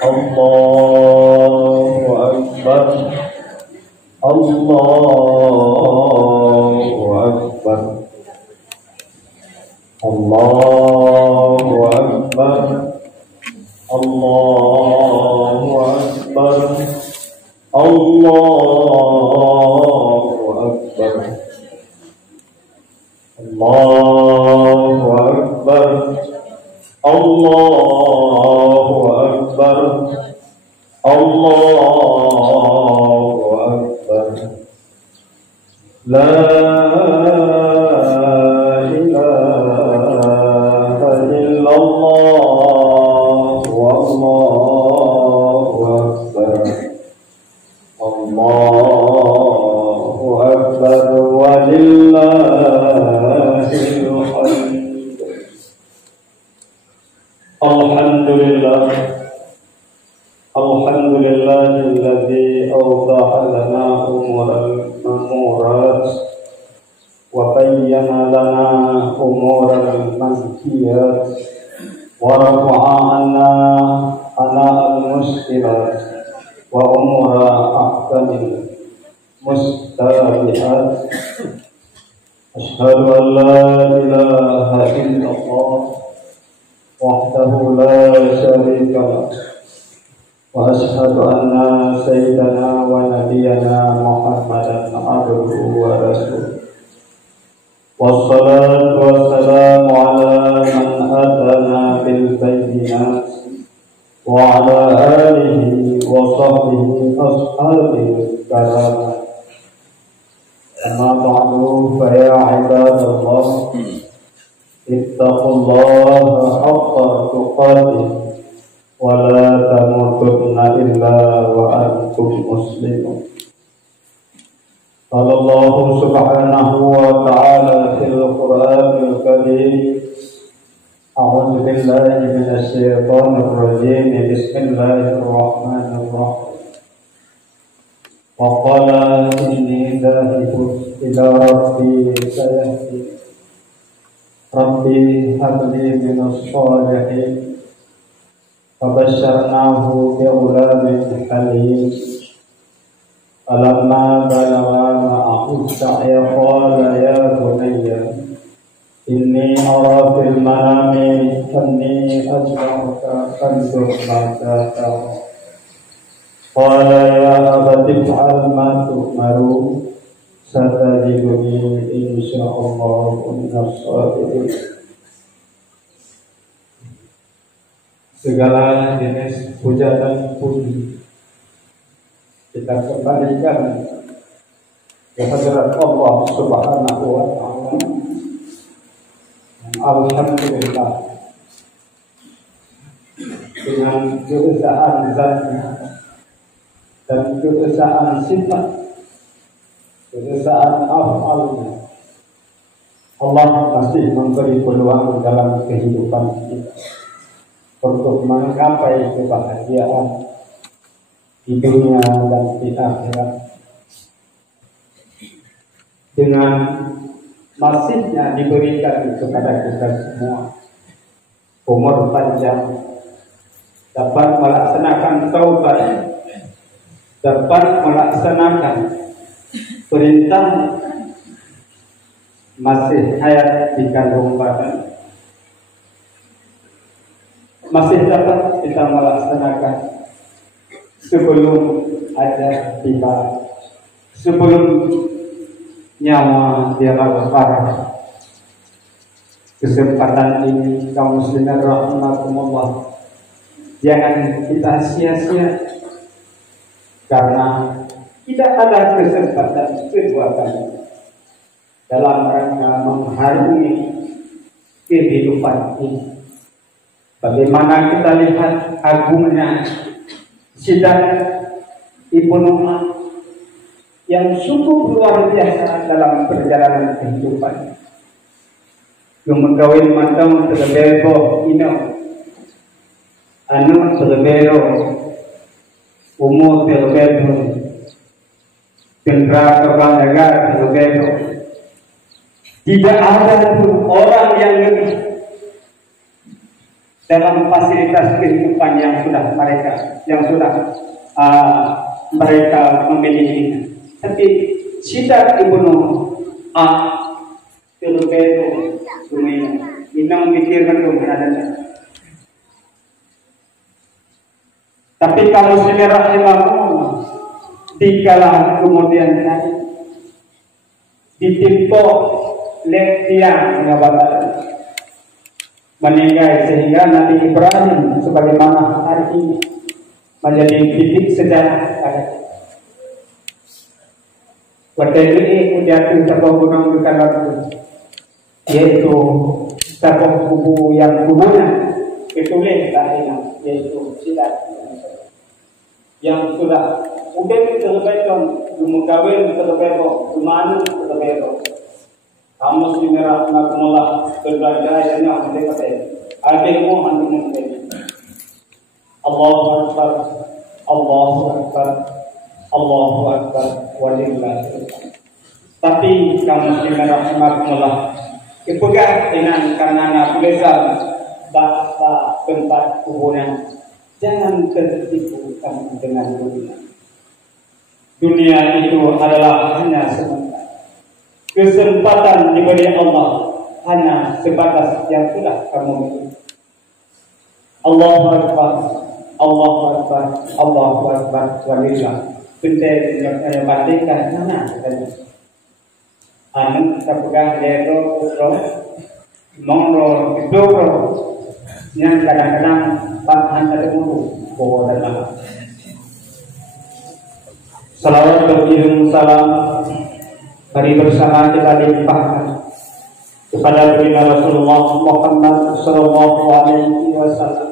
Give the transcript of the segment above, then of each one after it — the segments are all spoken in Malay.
Allahu Akbar. Allahu Akbar. Allahu Akbar. Allahu Akbar. Allahu Akbar. Allahu Akbar. Allahu Akbar. Allahu Akbar. La ilaha illallah wallahu akbar. Allahu akbar walillahil hamd. Alhamdulillah. Alhamdulillahilladzi awdaha lana umural mamurat wa bayyana lana umural manhiyat wa rafa'a anna al-muskilat wa umura ahkamil mustabihat. Ashhadu an la ilaha illallah wahdahu la syarika lah wa ashhadu anna sayyidana wa nabiyyana Muhammadan abduhu wa rasuluh. Wassalatu wassalamu ala man atana bil bayyinat wa ala alihi wa sahbihi ashabil karam. Amma ba'du fa ya ibadallah ittaqullaha haqqa tuqatih wa la tamutunna illa wa antum muslimun. Qala Allah subhanahu wa ta'ala fil Qur'anil Karim. A'udzu billahi minasy syaithanir rajim. Bismillahirrahmanirrahim. Wa qala inni dhahibun ila rabbi sayahdin. Rabbi habli minas shalihin. Fabasyarnahu bighulamin halim. Falamma balagha ma'ahu as-sa'ya qala ya bunayya inni ara fil manami anni azbahuka fanzur madza tara. Qala ya abati if'al ma tu'maru satajiduni insyaallah minas sabirin. Segala jenis puja dan puji kita kembalikan ke hadirat Allah Subhanahu wa ta'ala. Alhamdulillah, dengan keesaan zatnya dan keesaan sifat, keesaan af'alnya, Allah masih memberi peluang dalam kehidupan kita untuk menggapai kebahagiaan di dunia dan di akhirat. Dengan masifnya diberikan kepada kita semua umur panjang, dapat melaksanakan taubat, dapat melaksanakan perintah, masih hayat di kandung badan, masih dapat kita melaksanakan sebelum ada tiba, sebelum nyawa dirabah. Kesempatan ini kaum muslimin rahimakumullah jangan kita sia-sia, karena tidak ada kesempatan kedua kali dalam rangka mengharungi kehidupan ini. Bagaimana kita lihat agungnya sidang Ibnu Umar yang cukup luar biasa dalam perjalanan kehidupan. Yang menggawin matang terbebo ino, anu terbebo, umur terbebo, gendera kebanggaan terbebo. Tidak ada pun orang yang lebih dalam fasilitas kehidupan yang sudah mereka memiliki. Tapi Sidat Ibnu Filipino Sumayya inang mikirkan kebenarannya. Tapi kalau muslimin rahimahullah dikala kemudian hari ditimpa letiang pengabatan meninggal sehingga Nabi Ibrahim sebagaimana hari ini menjadi titik sejarah pada ini jatuh sebuah gunung di kanan yaitu sebuah kubu yang kubunya ditulis tadinya yaitu Sidat yang sudah udah terbeton mengkawin terbeton rumah terbeton kamu sebenarnya nak mula berbelajar yang mereka kata adilmu hantu Allahu Akbar Allahu Akbar Allahu Akbar walillahil tapi kamu sebenarnya rahmatullah kepegang dengan karena tulisan bahasa tempat kuburan jangan tertipu kamu dengan dunia. Dunia itu adalah hanya sementara. Kesempatan diberi Allah hanya sebatas yang sudah kamu miliki. Allahu Akbar, Allahu Akbar, Allahu Akbar, walillah. Pencet yang bandingkan mana tadi? Anu kita pegang lero, utro, mongro, idoro, yang kadang-kadang panghan ada mulu, bawa dan malam. Salawat berkirim salam, mari bersama kita limpahkan kepada baginda Rasulullah Muhammad Sallallahu Alaihi Wasallam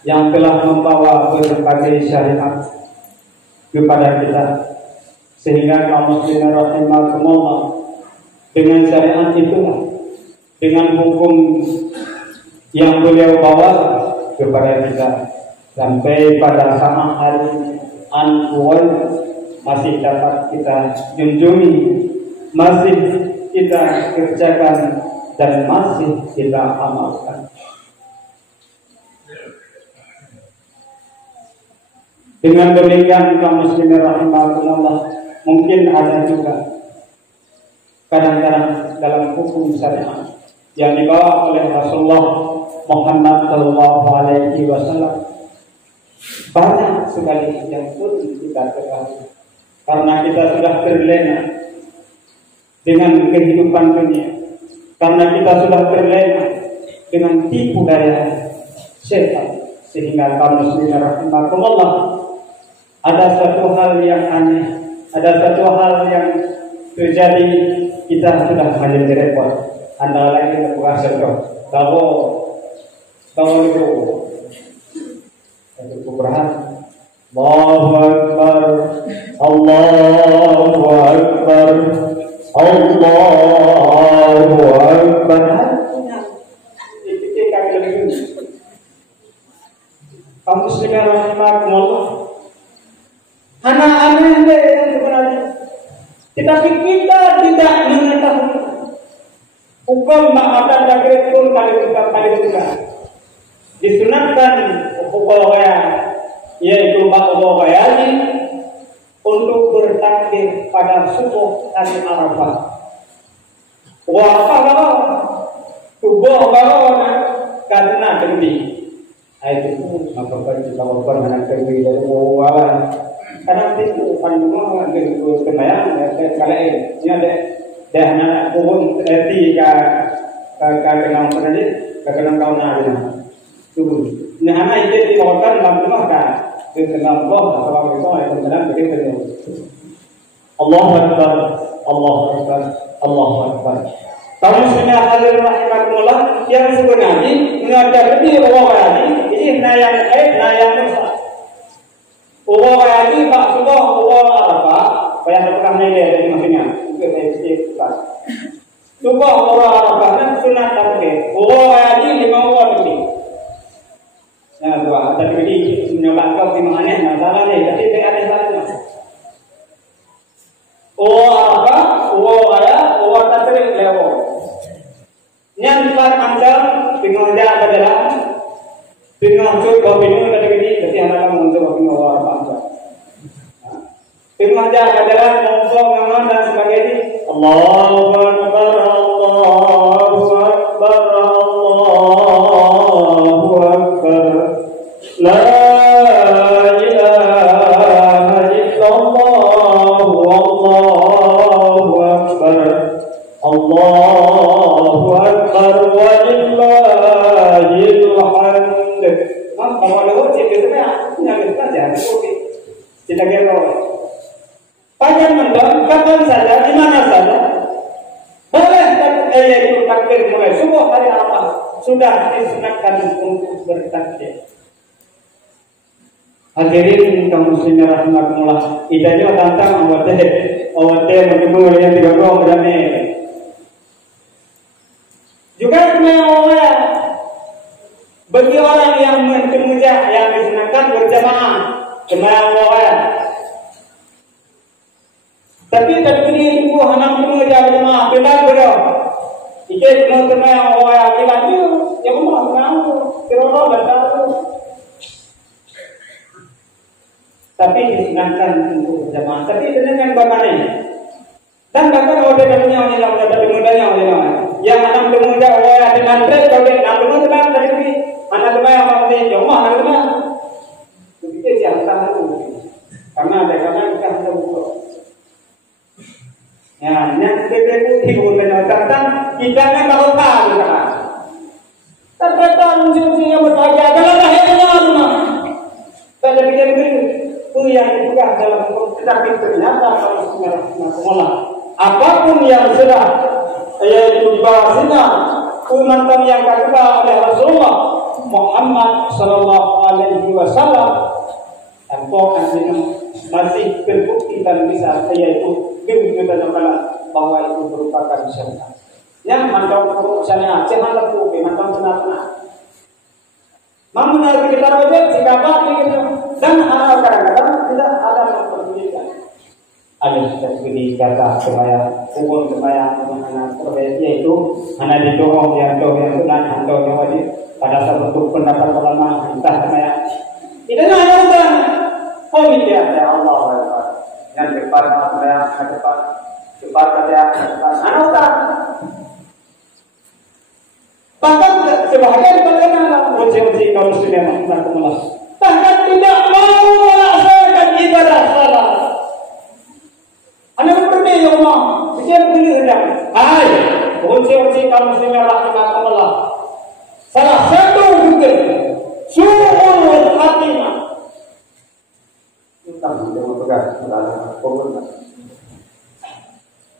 yang telah membawa berbagai syariat kepada kita sehingga kaum muslimin rahimakumullah dengan syariat itulah dengan hukum yang beliau bawa kepada kita sampai pada sama hari an-awal masih dapat kita junjungi, masih kita kerjakan dan masih kita amalkan. Dengan demikian kaum muslimin rahimakumullah mungkin ada juga kadang-kadang dalam hukum syariat yang dibawa oleh Rasulullah Muhammad Sallallahu Alaihi Wasallam banyak sekali yang pun kita ketahui karena kita sudah terlena dengan kehidupan dunia, karena kita sudah terlena dengan tipu daya setan sehingga kaum muslimin rahimakumullah ada satu hal yang aneh, ada satu hal yang terjadi kita sudah menjadi repot. Anda lagi berpuasa kalau itu berat. Allahu Akbar, Allahu Akbar, Allahu Akbar. Kaum muslimin rahimakumullah. Anak-anak yang sebenarnya, tetapi kita tidak mengetahui hukum maafkan takdir pun kali juga disunatkan hukum yaitu ba'udhawayani untuk bertakbir pada subuh hari Arafah. Wafah tubuh barona karena demi itu maka kita berperan kerja dari bawah. Karena itu panjang dengan kemayang kalian ini ada anak pohon di kenang tadi kenang tahun ada tuh nah anak itu dibawakan dalam rumah kan kenang boh atau apa itu kenang begitu Allahu Akbar Allahu Akbar Allahu Akbar. Kaum muslimin hadirin rahimakumullah yang sebenarnya mengajar di bawah ini nayang Allah ayat Pak Subah Allah apa? Bayar pernah nilai dari maksudnya. Itu saya Subah Allah apa? Dan sunat tapi Allah ayat 5 lebih. Nah, dua tadi ini menyoba kau di mana? Nah, salah nih. Tapi saya ada salahnya. Allah apa? Allah ayat Allah tak sering lewo. Yang empat macam pengajar adalah muncul kau bingung tadi gini, jadi anak muncul kau bingung orang bangsa. Firman jaga jalan ngomong ngaman dan sebagainya. Allahu Akbar, Allahu Akbar, Allahu Akbar. La ilaha illallah, Allahu Akbar, Allahu Akbar, walillahil hamd. Kalau ada wajib itu kan nyambil saja, tidak kira. Panjang mendam, kapan saja, di mana saja. Boleh itu takbir mulai subuh hari apa? Sudah disunatkan untuk bertakbir. Hadirin kaum muslimin rahimakumullah. Idanya tantang awate bertemu yang tiga orang berani. Juga orang bagi orang yang mentemuja yang disunatkan berjamaah, jemaah. Tapi ini itu hanam temu jaga jemaah pindah beliau. Ike temu yang orang yang baju yang mau tahu kerana betul. Tapi disunahkan untuk berjamaah. Tapi dengan bagaimana? Dan bahkan orang yang mudanya yang hanam temu jaga orang dengan berat kalau nak temu dengan tadi anak temu yang mau di jemaah anak temu. Begitu dia hantar itu. Karena kita hantar buku. Ya, yang kita hidup dengan tentang kita kan tahu kan. Terkadang muncul-munculnya bertanya, kalau lahirnya mana? Pada begini itu yang juga dalam tetapi ternyata kalau sebenarnya apapun yang sudah yaitu di bawah sini umat yang kedua oleh Rasulullah Muhammad Sallallahu Alaihi Wasallam tanpa masih terbukti dan bisa yaitu kita jangkalan bahwa itu merupakan syariat. Yang mantap syariat, jangan lepu, mantap benar-benar. Namun kita wajib jika begitu dan hal kadang-kadang tidak ada yang memperdulikan. Ada seperti kata supaya hukum supaya anak yaitu anak didorong yang benar atau yang wajib pada satu pendapat ulama entah supaya tidak ada yang komit ya Allah. Yang depan saya depan saya anak tak. Bahkan sebahagian bagaimana uji kaum muslimin rahimahumullah. Bahkan tidak mau melaksanakan ibadah salat. Anda berbeda ya Allah. Sekian boleh hendak. Hai, uji kaum muslimin rahimahumullah. Salah satu juga su'ul khatimah. Tentang yang berpegang pada komunitas.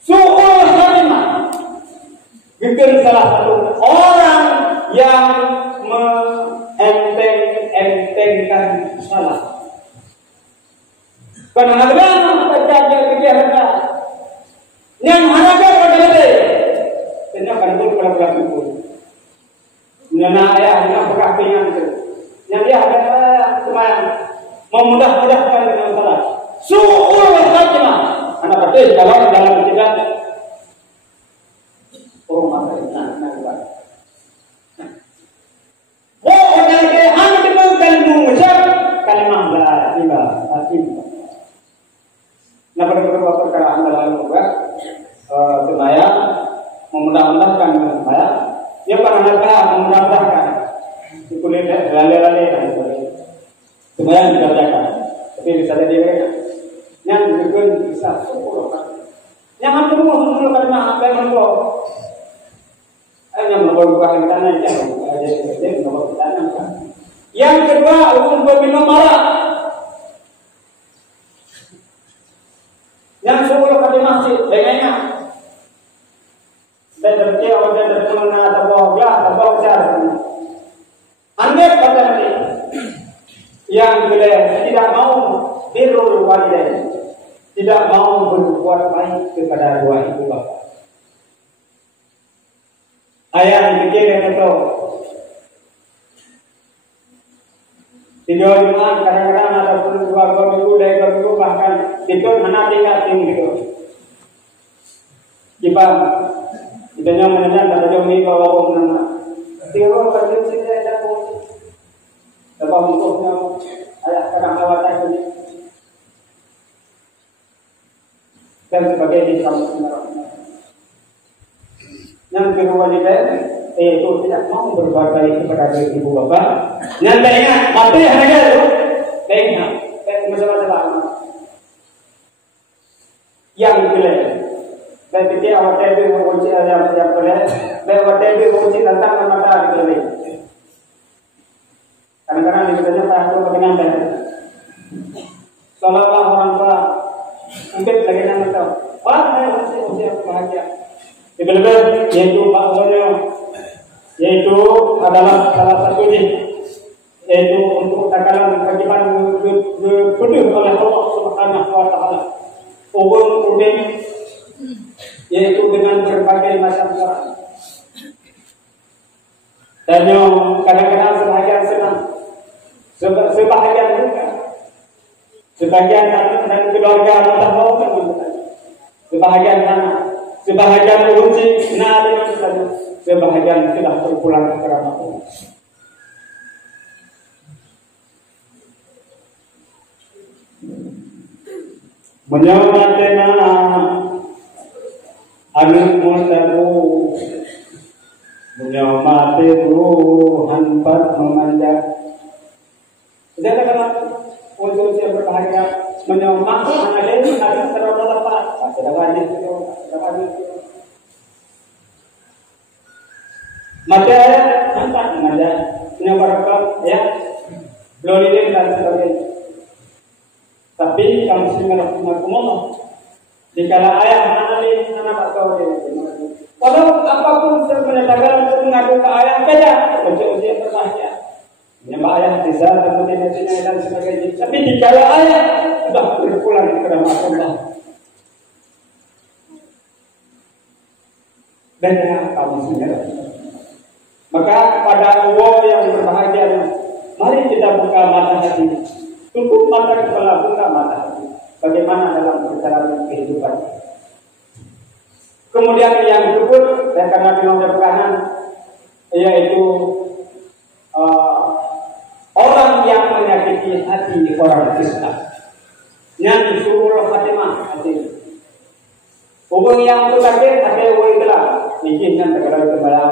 Su'ul khatimah. Bukan salah satu orang yang mengenteng-entengkan salah. Kadang-kadang kerja yang harapkan pada dia. Ternyata kan pun kalau pun. Nana ayah yang berkapingan itu. Yang dia ada kemarin memudah-mudahkan dengan salah. Su'ul khatimah. Anak kecil dalam kita orang yang hanya dimakan mengucap kalimat la ilaha illallah. Nah, pada beberapa perkara dalam juga supaya memudah-mudahkan supaya dia pernah memudah-mudahkan dikulit lale-lale supaya dikerjakan. Tapi bisa jadi yang juga bisa syukur. Yang hampir mengumpul kalimat apa yang mengumpul. Yang memperbukakan tanah yang kedua hukum peminum arak yang suruh kali masjid dengannya dan terkira dan terkena atau belah atau besar andai kata ini yang kedua tidak mau birrul walidain tidak mau berbuat baik kepada dua ibu bapa. Ayah pikir yang itu. Tiga Jumat kadang-kadang ada pun dua minggu, tiga minggu bahkan itu anak tinggal gitu. Kita menyenang ada jomi bawa nama. Tiga orang kerja sini ada pun. Sebab untuknya ayat kadang awal ini dan sebagai Islam. Yang kedua yaitu tidak mau berbakti kepada ibu bapa. Yang ingat mati harga itu. Ingat, masalah yang jelek. Dan ketika awak TV mengunci yang jelek, dan awak TV mengunci tentang mata jelek. Kadang-kadang ditanya takut dengan dan seolah-olah orang tua mungkin lagi nanya tahu, saya masih bahagia. Lebih-lebih yaitu yaitu adalah salah satu yaitu untuk takaran kewajiban dipenuhi oleh Allah Subhanahu wa taala. Ubun yaitu dengan berbagai macam cara. Dan yang kadang-kadang sebahagian senang, sebahagian juga, sebagian dan keluarga tidak mau sebahagian anak, sebahagian kunci, sebahagian sudah berpulang ke rumah Allah. Menyamatena anu mutaku menyamate hanpat memanja. Jadi kalau untuk yang berbahagia menyamat ada ini harus terlalu lepas. Ada banyak itu. Maka hanpat memanja menyabarkan ya lolin dan sebagainya. Tapi kamu sendiri mengaku jika ayah anak kau walau apapun menyatakan untuk mengaku ke ayah saja, usia berbahagia. Menyembah ayah bisa kemudian dan sebagainya. Tapi jika ayah sudah berpulang kepada Allah, dan kamu sendiri. Maka pada Allah yang berbahagia, mari kita buka mata hati. Tutup mata kepala, buka mata hati. Bagaimana dalam perjalanan kehidupan. Kemudian yang disebut dan karena dinomor peranan yaitu orang yang menyakiti hati orang Islam. Yang disuruh Fatimah hati. Hubung yang terakhir ada wajiblah. Mungkin yang terkadang kembali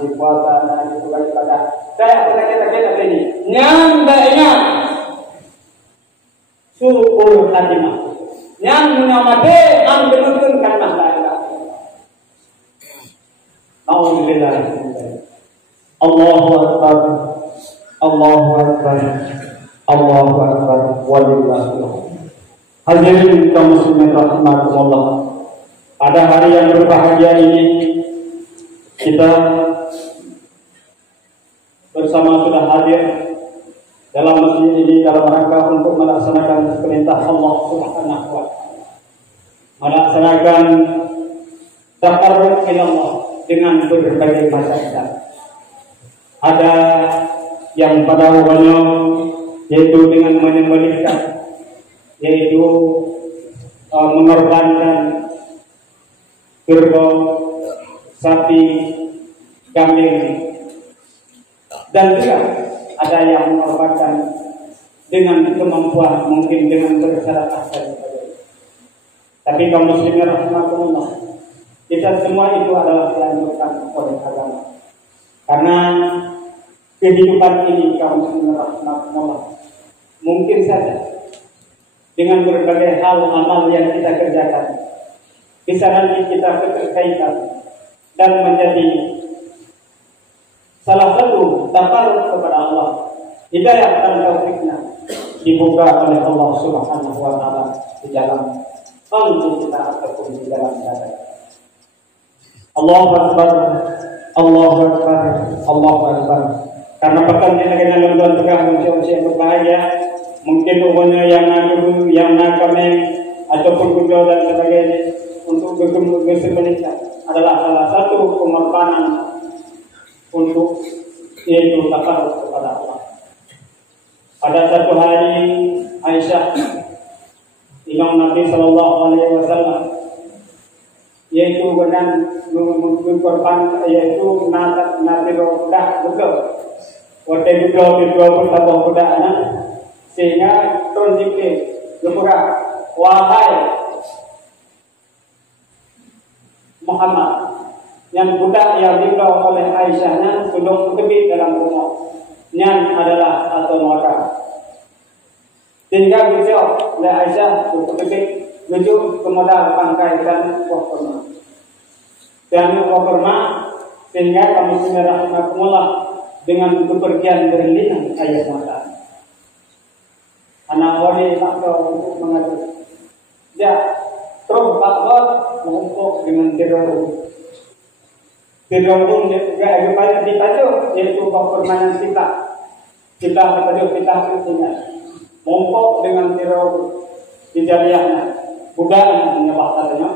si puasa dan itu pada saya terakhir ini. Yang ingat suul khatimah yang menamade ang menuntunkan masalah. Alhamdulillah. Allahu akbar. Allahu akbar. Allahu akbar. Walillahilhamd. Hadirin kaum muslimin rahimakumullah. Pada hari yang berbahagia ini kita bersama sudah hadir dalam masjid ini dalam rangka untuk melaksanakan perintah Allah Subhanahu wa taala. Melaksanakan taqarrub ila Allah dengan berbagai macam cara. Ada yang pada awalnya yaitu dengan menyembelihkan, yaitu mengorbankan kerbau, sapi, kambing, dan juga ada yang mengorbankan dengan kemampuan, mungkin dengan bersedekah dan sebagainya. Tapi kaum muslimin rahimakumullah, kita semua itu adalah dianjurkan oleh agama. Karena kehidupan ini kaum muslimin rahimakumullah, mungkin saja dengan berbagai hal amal yang kita kerjakan bisa nanti kita keterkaitan dan menjadi salah satu takarrub kepada Allah. Hidayah dan taufiknya dibuka oleh Allah Subhanahu wa taala di dalam qalbi kita ataupun di dalam dada. Allahu akbar. Allahu akbar. Allahu akbar. Karena pekan kita kena nonton tegak usia berbahagia, mungkin umumnya yang nakame ataupun kujo dan sebagainya untuk bersemenikah adalah salah satu pengorbanan untuk yaitu takarrub kepada Allah. Pada satu hari Aisyah Imam Nabi Sallallahu Alaihi Wasallam yaitu dengan mengkorban yaitu nabi rodah betul Waktu dua bertambah budak anak, sehingga turun jikir, lemburah, wahai Muhammad, yang budak yang dibawa oleh Aisyahnya belum terbit dalam rumah, yang adalah atau neraka. Sehingga besok oleh Aisyah terbit menuju ke modal bangkai dan buah kurma. Dan buah kurma sehingga kami sudah rahmatullah dengan kepergian berlian ayat mata. Anak boleh tak tahu untuk mengadu. Ya, terus bakal mengumpul dengan teror. Teror pun juga ada banyak ditajuk, yaitu permainan kita. Kita tajuk kita ingat. Mengumpul dengan teror di jariahnya. Budak menyebab katanya.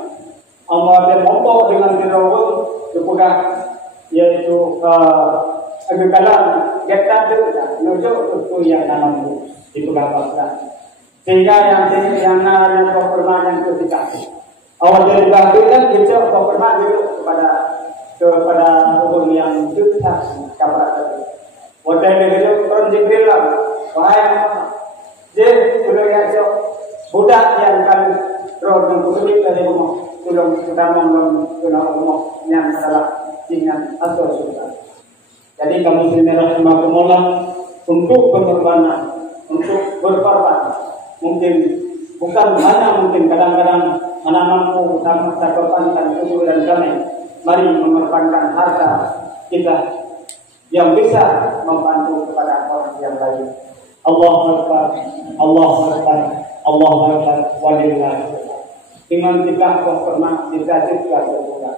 Allah dan mengumpul dengan teror juga yaitu agak-agak kita menuju itu yang namanya itu gampang. Sehingga yang namanya permainan itu tidak. Awal dari bagian kita permainan itu kepada umur yang juta kabar tadi. Waktu itu orang Jibril lah, wahai jadi sudah ya budak yang kan terus mengikuti dari rumah, belum sudah rumah yang salah dengan atau sudah. Jadi kami sendiri rahmatullah untuk berkorban, untuk berkorban. Mungkin bukan hanya mungkin kadang-kadang mana mampu sama korbankan tubuh dan kami. Mari mengorbankan harta kita yang bisa membantu kepada orang yang lain. Allahu Akbar, Allahu Akbar, Allahu Akbar, walillahil hamd. Dengan kita pernah kita juga berbuka.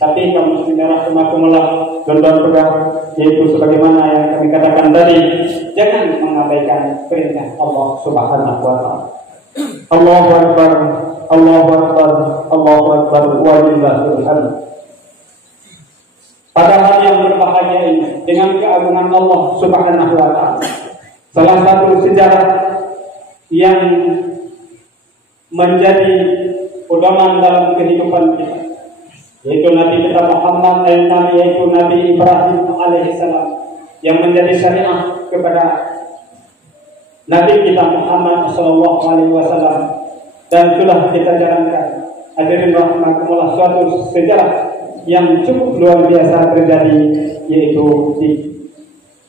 Tapi kamu sendiri rahmatullah dan juga yaitu sebagaimana yang kami katakan tadi, jangan mengabaikan perintah Allah Subhanahu wa taala. Allahu Akbar, Allahu Akbar, Allahu Akbar, walillahil hamd. Padahal yang berbahagia ini dengan keagungan Allah Subhanahu wa taala. Salah satu sejarah yang menjadi pedoman dalam kehidupan kita yaitu Nabi kita Muhammad yaitu Nabi Ibrahim alaihissalam yang menjadi syariah kepada Nabi kita Muhammad sallallahu alaihi wasallam dan sudah kita jalankan. Hadirin rahimakumullah, suatu sejarah yang cukup luar biasa terjadi yaitu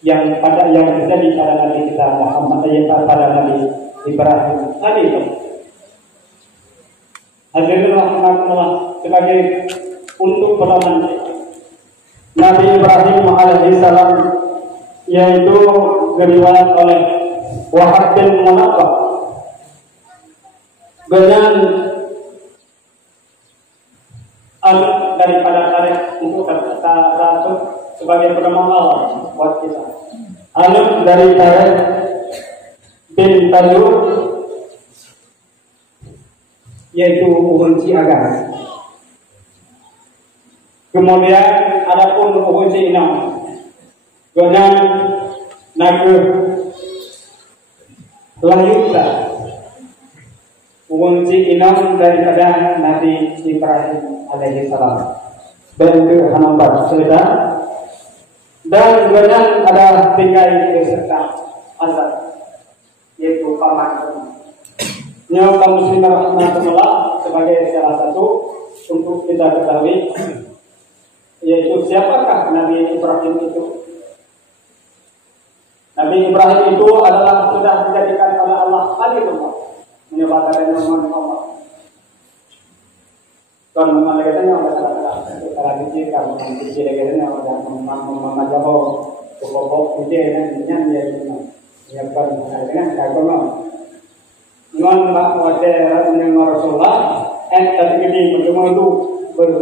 yang terjadi pada Nabi kita Muhammad pada Nabi Ibrahim alaihissalam. Hadirin rahimakumullah, sebagai untuk pedoman Nabi Ibrahim alaihissalam yaitu diriwayat oleh Wahab bin Munabbah dengan anak daripada tarik untuk kata sebagai pedoman Allah buat kita. Anak dari Tarik bin Tajur yaitu Uhunci Agas. Kemudian ada pun Uhunci Inam dengan Naga Layuta. Uhunci Inam daripada Nabi Ibrahim alaihissalam. Dan ke Hanambar cerita. Dan kemudian ada 3 peserta azab yaitu paman. Yang kaum muslimin rahmatullah sebagai salah satu untuk kita ketahui yaitu siapakah Nabi Ibrahim itu. Nabi Ibrahim itu adalah sudah dijadikan oleh Allah Khalilullah, menyebabkan nama Allah. Kalau mengalihkannya kalau dicir kalau dicir katanya mama jawab pokok ujian yang menyiapkan dengan kagum. Dengan wadah dengan Rasulullah, tadi ini bertemu itu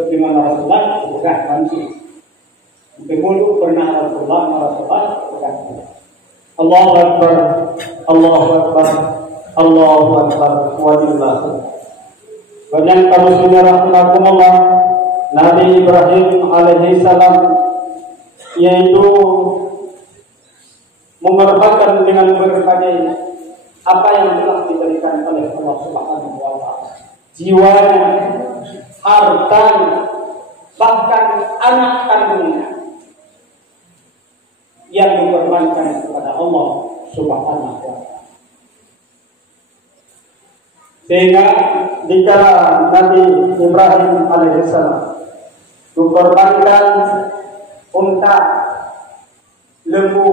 dengan Rasulullah bukan manusia. Bertemu pernah Rasulullah bukan. Allahu Akbar, Allahu Akbar, Allahu Akbar, walillahil. Banyak kaum muslimin rahmatullah, Nabi Ibrahim alaihissalam yaitu mengorbankan dengan berbagai apa yang telah diberikan oleh Allah Subhanahu wa taala. Jiwanya, hartanya, bahkan anak kandungnya yang dikorbankan kepada Allah Subhanahu wa Ta'ala. Sehingga dikala Nabi Ibrahim alaihissalam dikorbankan unta, lembu,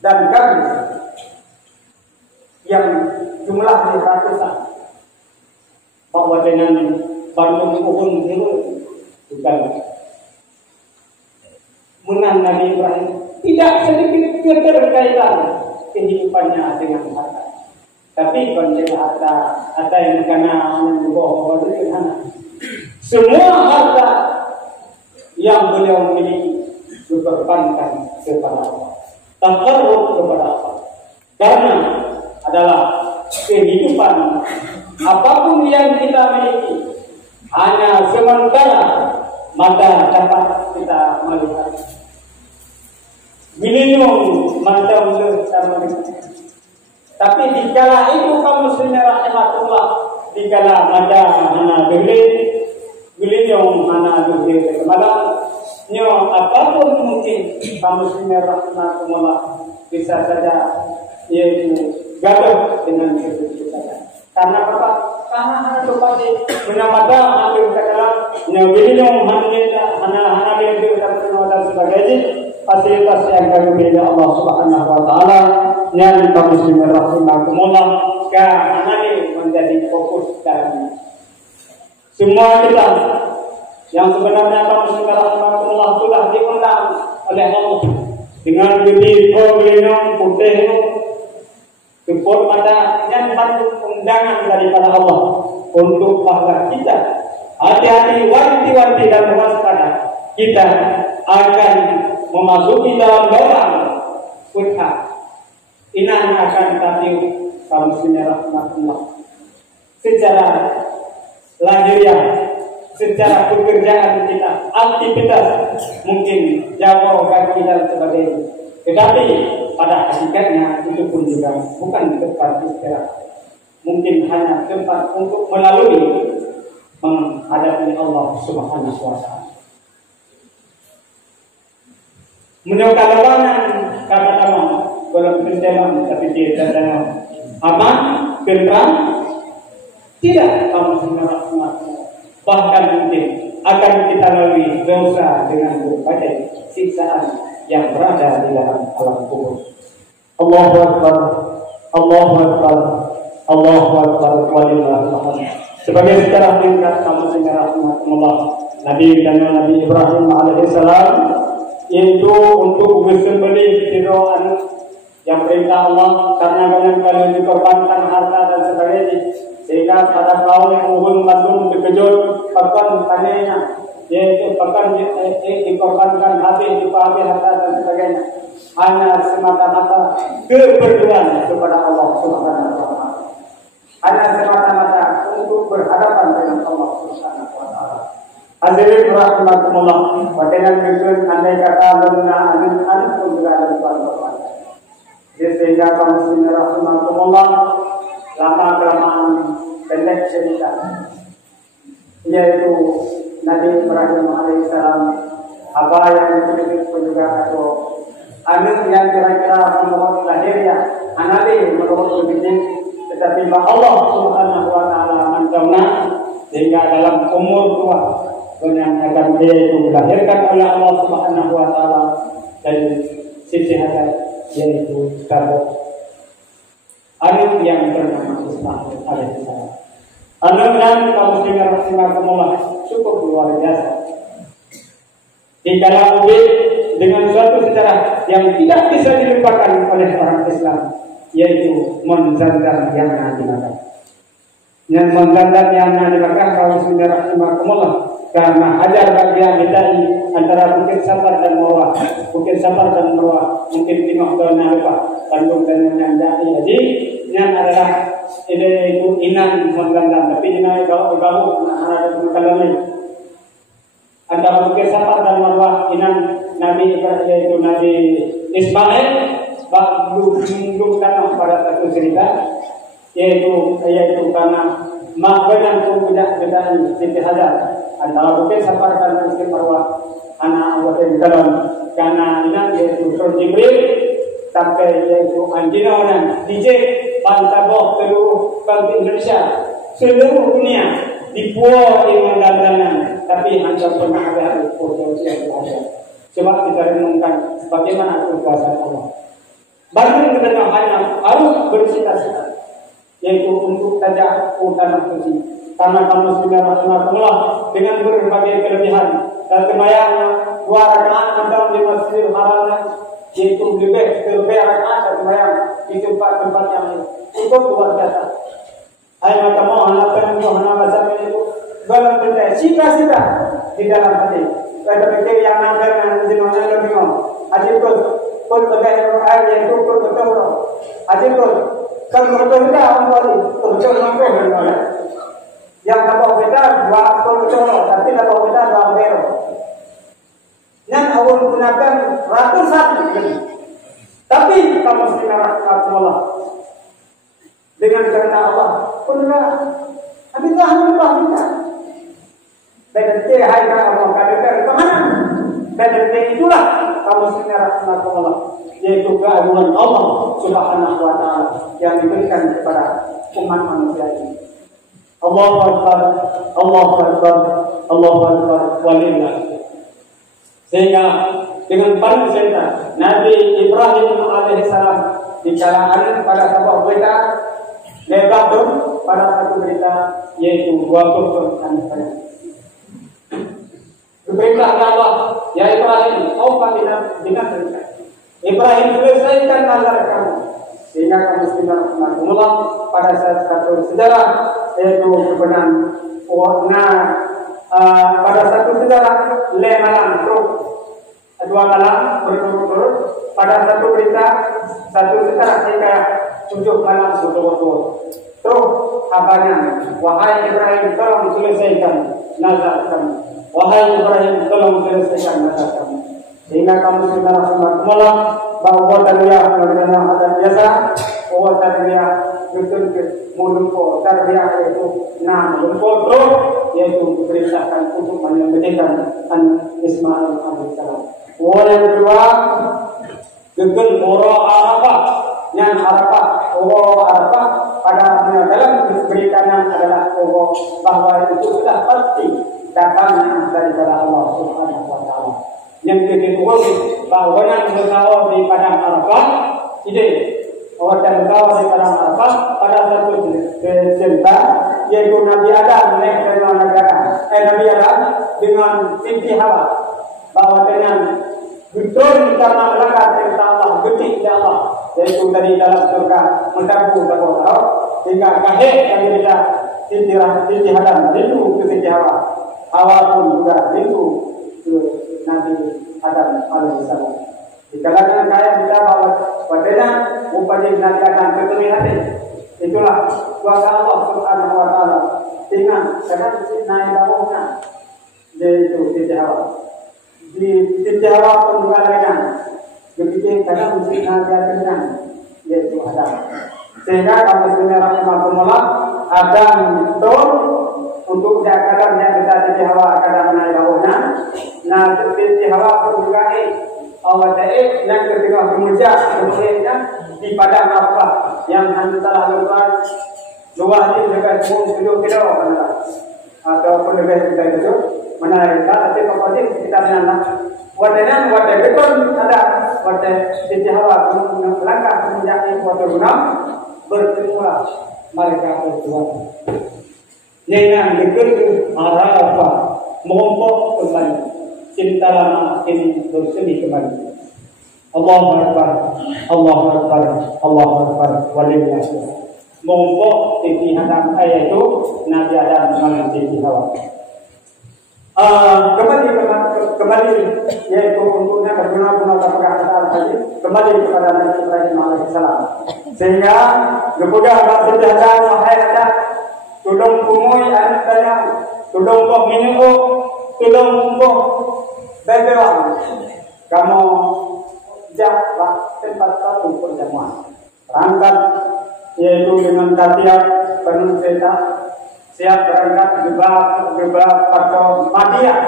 dan kambing yang jumlahnya ratusan, bahwa dengan bandung Uhud itu bukan menang Nabi Ibrahim tidak sedikit keterkaitan kehidupannya dengan harta. Tapi kalau harta yang karena membawa sederhana, semua harta yang beliau miliki dikorbankan kepada Allah, takarrub kepada Allah, karena adalah kehidupan apapun yang kita miliki hanya sementara mata dapat kita melihat. Milenium macam sama. Tapi dikala itu kaum muslimin rahimahullah, dikala mata hana milenium hana dulu malam nyo apapun mungkin kaum muslimin rahimahullah bisa saja yaitu gaduh dengan itu saja. Karena apa? Karena hana kepada menamada ambil katakan milenium hana dia dan sebagainya. Fasilitas yang kami beri Allah Subhanahu wa Ta'ala yang kaum muslimin rahimakumullah karena ini menjadi fokus kami. Semua kita yang sebenarnya kaum muslimin rahimakumullah sudah diundang oleh Allah dengan budi problem putih support pada yang bantu undangan daripada Allah untuk bahwa kita hati-hati, wanti-wanti dan waspada kita akan memasuki dalam lorong fitnah. Inan akan tapi kaum muslimin rahmatullah secara lahiriah, secara pekerjaan kita, aktivitas mungkin jauh kaki dan sebagainya. Tetapi pada hakikatnya itu pun juga bukan tempat istirahat. Mungkin hanya tempat untuk melalui menghadapi Allah Subhanahu wa Ta'ala. Menyokalangan kata-kata dalam penjelasan tapi tidak dalam aman, tentram, tidak kamu semua bahkan mungkin akan kita lalui dosa dengan berbagai siksaan yang berada di dalam alam kubur. Allahu Akbar, Allahu Akbar, Allahu Akbar, walillahil hamd. Sebagai sejarah singkat kamu semua Nabi dan Nabi Ibrahim alaihissalam itu untuk bersembelih di rohan yang perintah Allah karena banyak kali dikorbankan harta dan sebagainya, sehingga pada kaum yang bandung terkejut bahkan tanyanya yaitu bahkan dikorbankan habis harta dan sebagainya hanya semata-mata keberdoaan kepada Allah Subhanahu wa Ta'ala, hanya semata-mata untuk berhadapan dengan Allah Subhanahu wa Ta'ala. Hadirin rahimakumullah, bagaimana kemudian andai kata anak pun juga ada depan. Sehingga kaum muslimin rahimakumullah, lama kelamaan pendek cerita, yaitu Nabi Ibrahim alaihissalam, apa yang disebut pun juga atau anak yang kira-kira menurut lahirnya, Nabi menurut begitu, tetapi Allah Subhanahu wa Ta'ala mencamna sehingga dalam umur tua yang akan dia itu dilahirkan oleh Allah Subhanahu wa Ta'ala dari sisi hati yaitu Kabul. Anak yang bernama Ismail alaihissalam. Anak dan kaum muslimin rahimakumullah cukup luar biasa. Di dalam dengan suatu sejarah yang tidak bisa dilupakan oleh orang Islam, yaitu Monzandar yang di Makkah. Yang Monzandar yang di Makkah kaum muslimin rahimakumullah karena hajar bagian bedai antara Bukit Safar dan Marwah, Bukit Safar dan Marwah mungkin tengok ke Nalupa, Bandung dan Nandai. Jadi yang adalah itu inan Monzandar, tapi ini jauh ada kalanya antara Bukit Safar dan Marwah inan Nabi Ibrahim yaitu Nabi Ismail menunjukkan pada satu cerita yaitu karena maknanya pun tidak beda Siti Hajar antara Bukit Safar dan Bukit Marwah anak wadah dalam karena ini yaitu Sur Jibril sampai yaitu Anjino dan DJ Bantaboh seluruh bangsa Indonesia seluruh dunia dibuat iman dan tapi hanya pernah ada potensi yang ada. Coba kita renungkan bagaimana kekuasaan Allah. Bagi kita hanya harus bercita-cita, yaitu untuk saja utama suci. Karena kamu sudah rahmatullah dengan berbagai kelebihan dan kebayangnya 2 rakaat antara di Masjidil Haram yaitu lebih rakaat dan kebayang di tempat-tempat yang itu luar biasa. Hai maka mohon akan Tuhan bahasa itu dalam cita-cita di dalam hati. Pada pikir yang nampak yang dimana lebih ajib pun berdaya air yang cukup betul. Ajib pun kalau betul kita betul betul yang dapat kita betul tapi dapat kita betul. Yang awal gunakan ratusan, tapi kamu sekarang Allah dengan kehendak Allah pun tapi Tuhan lupa kita. Dan hai Allah katakan kemana? Dan itulah kamu sekarang Allah, yaitu keagungan Allah Subhanahu wa Ta'ala yang diberikan kepada umat manusia ini. Allahu Akbar, Allahu Akbar, Allahu Akbar, walillah. Sehingga dengan paling cerita Nabi Ibrahim alaihissalam bicarakan pada sebuah berita lebar pada satu berita yaitu 20 anak. Beritalah Allah, ya Ibrahim, awfa dengan berita. Ibrahim selesaikan nazar kamu sehingga kamu sudah mengakumullah pada satu sejarah yaitu kebenaran pada satu sejarah malam terus 2 malam berturut-turut pada satu berita satu sejarah hingga 7 malam berturut-turut. Terus kabarnya, wahai Ibrahim tolong selesaikan nazar kamu. Wahai Ibrahim tolong selesaikan nazar kamu. Sehingga kamu sudah rahmatullah bahwa tarbiyah bagaimana ada biasa, bahwa tarbiyah betul menumpu tarbiyah itu menumpu yaitu diperintahkan untuk menyembelihkan Ismail alaihissalam. Yang kedua, gegel moro Arafah, yang Arafah, Arafah pada dalam beritanan adalah bahwa itu sudah pasti datangnya daripada Allah Subhanahu wa Ta'ala. Yang kedua, bahwa yang bertawa di padang Arafah, ide orang yang bertawa di padang Arafah pada satu cerita, yaitu Nabi Adam naik ke negara, Nabi Adam dengan Siti Hawa, bahwa dengan betul karena melanggar perintah Allah, getik ya Allah, yaitu dari dalam surga mentabur Allah, sehingga kahir yang berbeda Siti Adam rindu ke Siti Hawa, Hawa pun juga rindu ke Nabi Adam alaihissalam. Dikatakan kaya kita bahwa wadana upaya menandakan ketemu hati. Itulah kuasa Allah Subhanahu wa Ta'ala. Dengan sangat naik bawahnya yaitu Siti Hawa. Di Siti Hawa pun juga lainnya. Begitu karena mesti naik yaitu Adam. Sehingga kami sebenarnya rahmatullah Adam itu untuk jakaran yang kita Siti Hawa kadang naik bawahnya. Nah Siti Hawa pun juga awal yang ketika memuja kemudiannya di padang Arafah yang antara luas ini dekat 10 kilo ataupun lebih dari itu menarik tapi pokoknya kita menanam wadahnya wadah beton ada wadah Siti Hawa melangkah menjadi wadah gunung bertemulah mereka berdua dengan begitu Arafah mengompok kembali cinta lama ini bersemi kembali. Allahu Akbar, Allahu Akbar, Allahu Akbar, walillah. Mengompok Siti Adam itu Nabi Adam dengan Siti Hawa. Kembali yaitu untuknya berguna-guna perkataan tadi kembali kepada Nabi Ibrahim alaihissalam. Sehingga kemudian Siti Adam wahai Adam, tolong kumui anak saya, tolong kau minum, tolong kau bebewan. Kamu jalan tempat satu perjamuan. Berangkat yaitu dengan katiak penuh cerita. Siap berangkat gebak atau Madian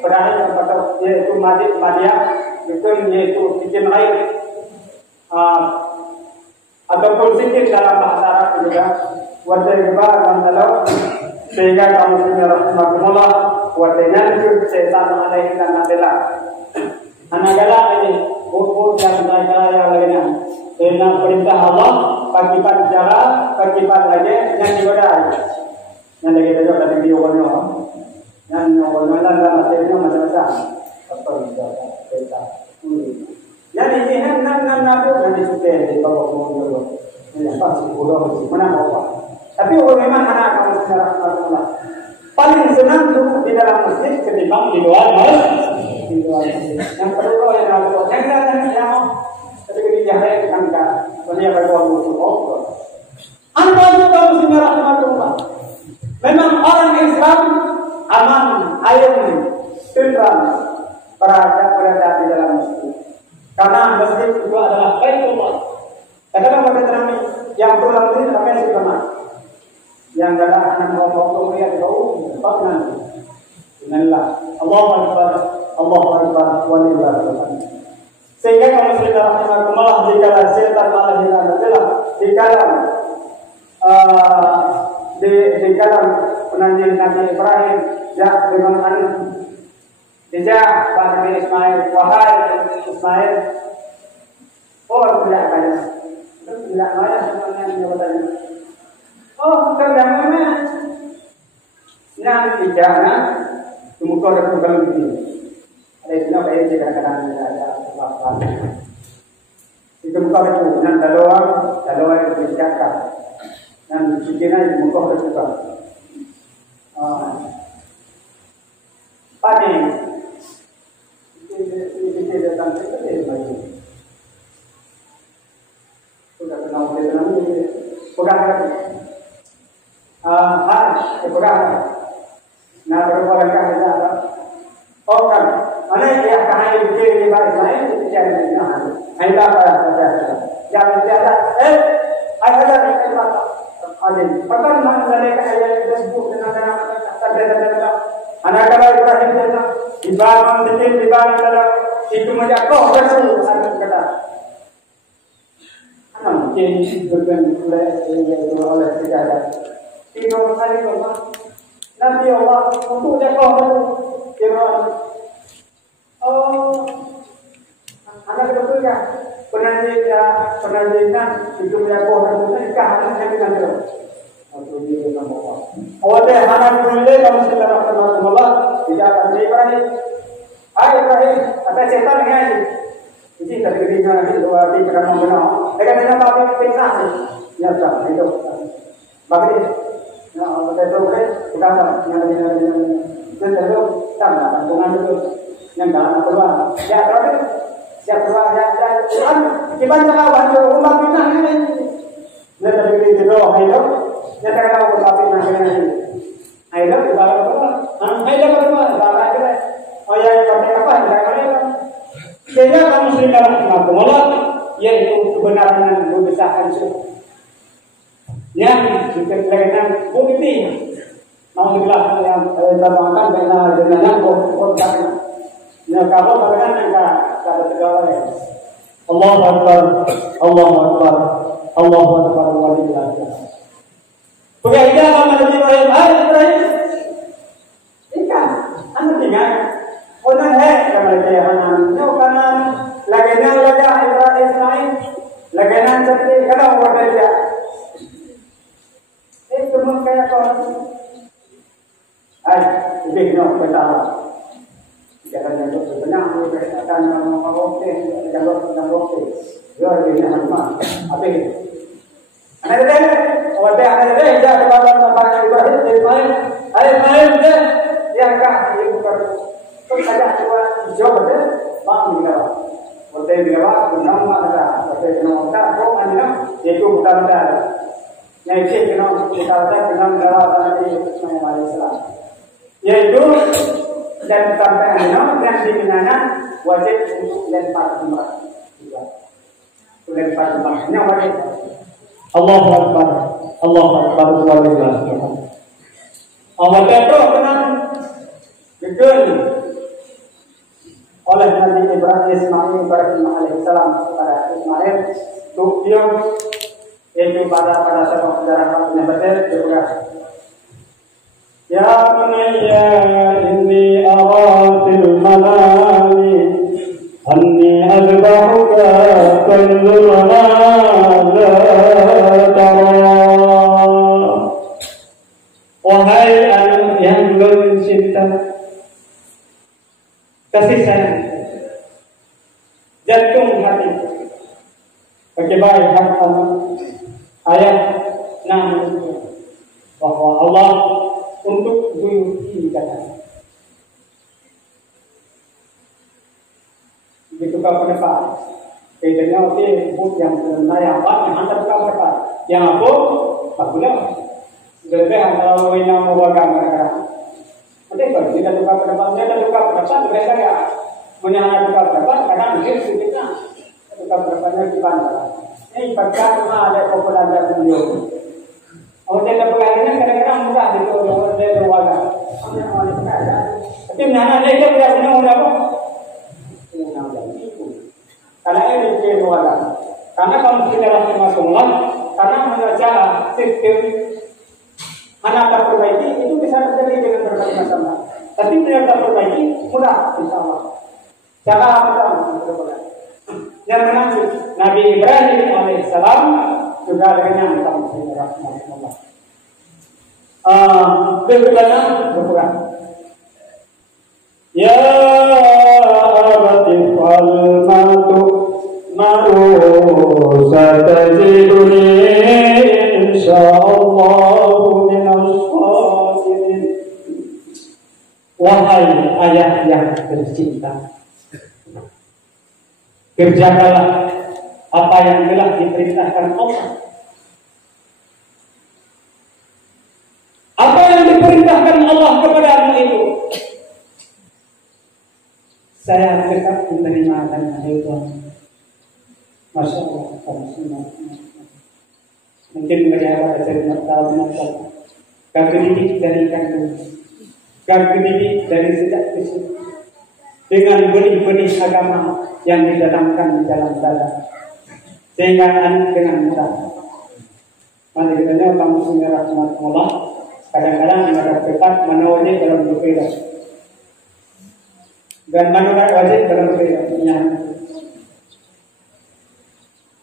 berakhir pada yaitu madya betul yaitu bikin air ataupun sikit dalam bahasa Arab juga wadaiba dan dalam sehingga kamu sudah rahmatullah wadainya itu setan alaihi kanatela anagala ini buku yang naiklah yang lainnya dengan perintah Allah pakipan jalan pakipan lagi yang digodai yang lagi kita juga tadi diukurnya yang diukurnya dalam hasilnya macam-macam apa bisa kita jadi ini nan aku nanti suka di bawah dulu ini pasti pulau mana apa tapi orang memang anak kamu secara Allah paling senang duduk di dalam masjid ketimbang di luar masjid yang kedua yang aku yang ketika dijahit angka dia berdoa untuk Allah anda juga muslim rahmatullah memang orang Islam aman ayam tentram berada di dalam masjid karena masjid itu adalah baitullah kadang-kadang pada terami yang pulang ini ramai sekali yang dalam anak mau lihat tahu sebab nanti Bismillah Allahu Akbar walillahil sehingga kami sudah rahmatullah jika setan malah hilang adalah di dalam penanjil Nabi Ibrahim ya dengan anak dia Nabi Ismail wahai Ismail tidak kaya tidak kaya semuanya jawabannya bukan yang mana yang tidaknya kemudian ada program ini ada itu apa yang tidak akan ada apa-apa itu bukan itu dan dalam itu dijaga dan sekiranya itu bukan itu panik ini datang ke baju sudah kenal dengan ini pegang pegang nah berapa kita kan mana dia kahai di lain jadi nah ada apa jangan ada ada ada pakai mana mereka yang disebut dengan kata anak Ibrahim itu ibadah bikin ibadah itu menjatuh rasul kata anak jadi berbentuk oleh tidak itu kali Allah nanti Allah untuk jatuh kira anak betul ya penantian itu menjatuh rasul kehadiran dengan dia awalnya anak boleh kamu sudah rahmatullah tidak akan Ibrahim Ibrahim ada setan lagi ini tadi kita di dua di kerana mana dengan apa pernah ya sah itu bagi ya betul boleh bukan yang terlalu sama dengan itu yang dalam keluar ya terakhir ya keluar ya Tuhan gimana kalau umat kita ini nanti kita doa itu ya kalau tapi nanti ayo ibarat apa ayo ibarat kita oh ya pakai apa enggak sehingga kamu sudah rahmatullah yaitu kebenaran yang membesarkan yang dikatakan bukti naudzubillah yang terangkan dengan kontak nah kalau bagaimana kata segala Allahu Akbar walillah begitu sama Nabi Ibrahim ikan anda tinggal onan kamar dia hanan no kanan lagena Ismail lagena seperti kalau wadah dia itu mungkin lebih no betul jangan yang benar akan mau jangan luar biasa hamma apa itu ada wadah dia kepada Nabi Ibrahim Ismail yang kah itu bukan ada dua jawab deh bang bila waktu bila nama ada waktu nama ada kok anda itu bukan ada yang itu kita ada dengan dalam dari Ismail alaihissalam yaitu dan sampai anda yang dimana wajib untuk lempar jumrah lempar jumrahnya wajib Allahu Akbar walillah Allah itu betul oleh Nabi Ismail alaihissalam kepada Ismail untuk dia yaitu pada sejarah yang berbeda. Ya bunayya inni ara fil manami anni azbahuka fanzur madza tara. Wahai anak yang bercinta, kasih sayang, jantung hati, bagaimana hak anak, ayah, namun bahwa Allah untuk buyuti kata. Begitu kau pendapat, bedanya okey, buk yang yang apa yang hantar kau pendapat, yang apa, bagulah. Jadi antara yang mewagang mereka. Nanti kalau kita tukar pendapat, mereka ya menyangka tukar pendapat, kadang mungkin kita tukar pendapatnya di mana. Ini ibaratnya cuma ada popularitas beliau. Kalau tidak pelajaran kadang-kadang mudah itu dia mewagang. Tapi mana dia tidak punya mudah apa? Karena ini dia mewagang. Karena kamu tidak Rasulullah, karena mengajar sistem anak terperbaiki itu bisa terjadi dengan berbagai macam. Tapi tidak terperbaiki mudah, insya Allah. Cara apa? Yang menantu Nabi Ibrahim alaihissalam juga dengan kamu Bismillah. Berkenan berkurang. Ya abati fal ma'u satajiduni insyaallah. Wahai ayah yang tercinta, kerjakanlah apa yang telah diperintahkan Allah. Apa yang diperintahkan Allah kepadamu itu, saya tetap menerima dan itu. Masya Allah, mungkin mereka dari tahun kami didik dari kandung, kami didik dari sejak kecil dengan benih-benih agama yang ditanamkan di dalam dada, sehingga anak dengan mudah. Mari kita lihat kamu sendiri Allah. Kadang-kadang ada tempat mana wajib dalam berbeda, dan mana wajib dalam berbeda.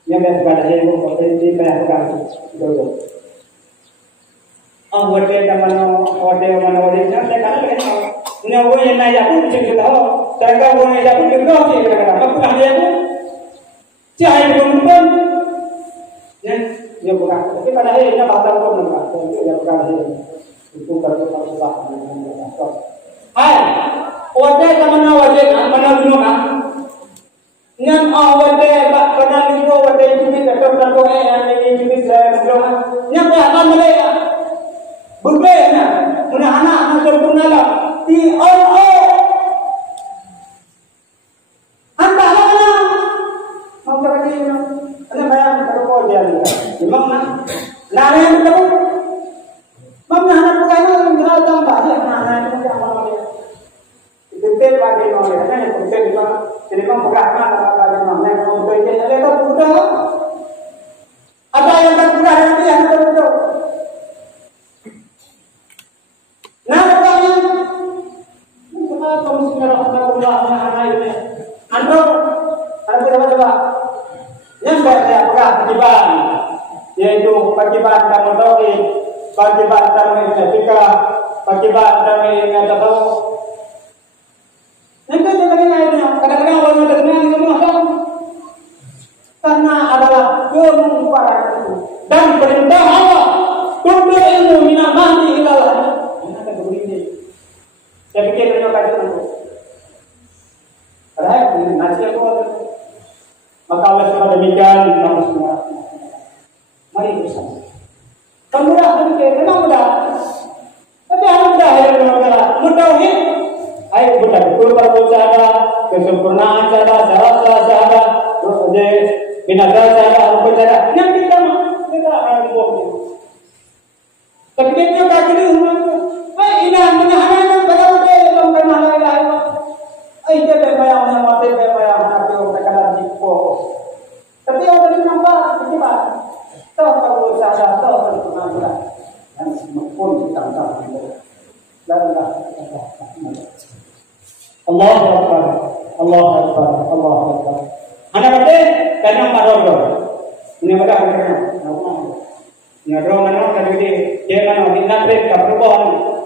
Yang berpada ibu bapa ini banyak sekali dodo. Wajib mana wajibnya saya katakan ini orang yang naik pun cerita tahu, saya orang yang naik pun juga cerita tahu. Apa dia pun cahaya pun dia bukan. Tapi pada akhirnya bahasa pun bukan. Itu yang bukan itu kalau Allah mengatur. Hai, wajib mana wajib mana guna? Yang awal dia pada itu wajib itu tertentu yang ini juga sebelum yang apa mereka berbeza, punya anak sempurna lah di Allah. Anda mana? Mau pergi mana? Anda bayar berapa dia ni? Memang nak yang betul. Mana anak bukan yang datang baca anak itu macam mana dia? Itu bagi orang lain yang betul juga. Jadi memang bukan bagi orang lain yang betul dia ada tu betul. Ada yang betul ada yang betul. Nah, katanya, kenapa mesti Allah anak ini? Anda, ada berapa? Yang saya pegang kejiban, yaitu kejiban dalam tauhid, kejiban dalam etika, kejiban dalam tahu. Nanti kadang-kadang orang yang terkenal itu macam karena adalah kemukaran itu dan perintah Allah untuk ilmu minamani ilalah. Saya pikir terima kasih itu. Padahal nasi aku maka oleh sebab demikian kamu semua mari bersama. Kemudah demikian, memang mudah. Tapi harus mudah ya mudah ini. Ayo betul betul berbicara kesempurnaan cara binasa cara berbicara yang kita akan buatnya. Tapi kita tak kena rumah. Ini menahan pada dalam kemana lain. Ai dia bayar kewajiban. Tahu usaha, tahu pengadilan. Dan semakin ditangkap itu. Allahu Akbar, Allahu Akbar, Allahu Akbar. Anak kata, kena maror. Ini pada akhirnya. Ngadong mana tadi dia mana di nabrek kaperbon.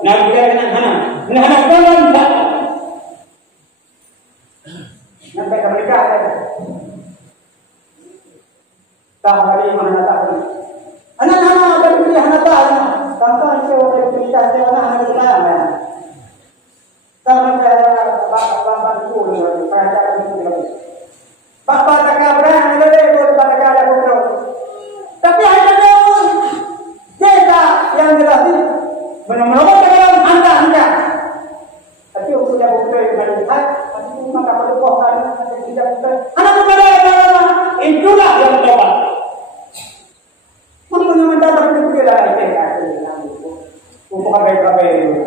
Nak dia kena hana. Hana kawan tak. Sampai ke mereka tak hari mana tak. Anak-anak berdiri hana tak. Tanpa itu bercerita dia anak kita. Tanpa bapak itu pada itu. Bapak tak berani lebih pada ada pun. Tapi ada kita yang jelas ini menolong dalam anda. Tapi sudah bukti melihat, tapi maka berbohong tidak betul. Anak kepada itulah yang tobat. Mungkin mendapat kira kita untuk apa-apa itu.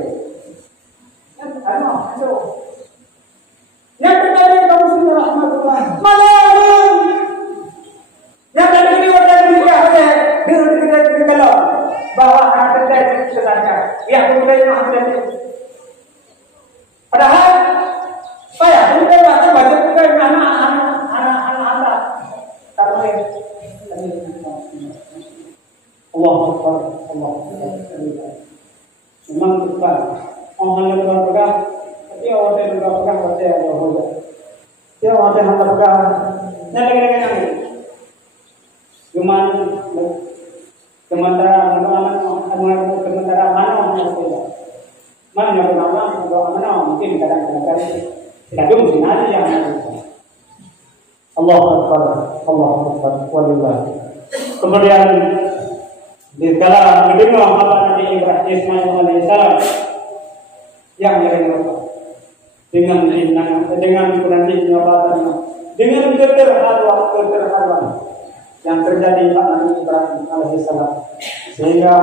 Yang terjadi kamu sudah rahmatullah. Malam. Yang tadi waktu kita di kalau bahwa anak terjadi sebenarnya. Ya bukan maksudnya. Padahal saya bukan baca bukan anak-anak. Karena Allah Akbar, Allah Akbar. Memang bukan orang yang berpegang, tapi orang yang berpegang pasti ada orang. Dia orang yang berpegang, nanti. Cuman sementara mana mungkin kadang-kadang tidak mungkin ada yang Allah Akbar, Allah Akbar, walillah. Kemudian di kala kedua apa Nabi Ibrahim Ismail alaihissalam yang dengan penantinya dengan keterharuan yang terjadi pada Nabi Ibrahim alaihissalam sehingga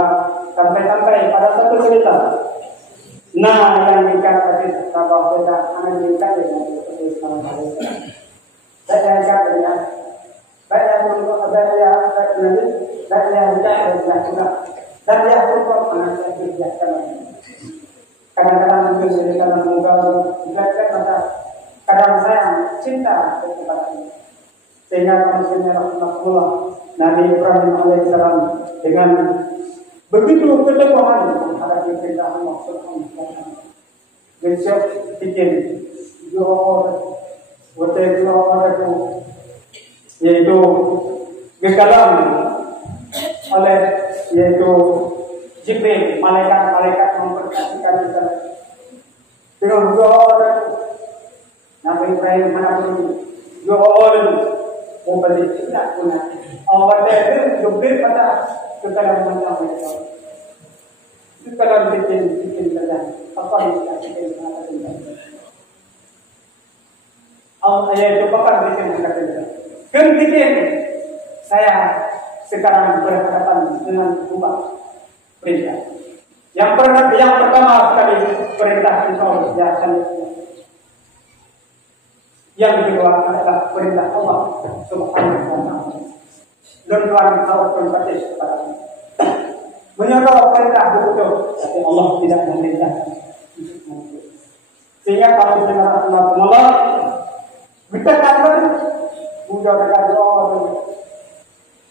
sampai pada satu cerita. Nah, yang dikatakan bahwa kita akan dikatakan Nabi Ismail alaihissalam. Saya katakan saya untuk ada yang nanti saya tidak juga dan dia untuk anak kerja kadang-kadang mungkin jadi karena muka belajar maka kadang saya cinta kepada ini sehingga manusia rahmatullah Nabi Ibrahim alaihissalam dengan begitu keteguhan menghadapi perintah Allah Subhanahu wa taala besok bikin yaitu dikalam oleh yaitu Jibril, malaikat memperhatikan kita dengan doa Nabi Ibrahim manapun doa membeli tidak guna awal dari Jibril pada kedalam mana mereka kedalam bikin saja apa yang kita bikin yaitu pakar bikin kita kemudian saya sekarang berhadapan dengan dua perintah. Yang pertama sekali perintah Allah yang kedua adalah perintah Allah Subhanahu wa taala. Dan Tuhan tahu perintah kepada kita. Menyerah perintah betul, tapi Allah tidak memerintahkan. Sehingga kalau kita Allah kita katakan mudah berkata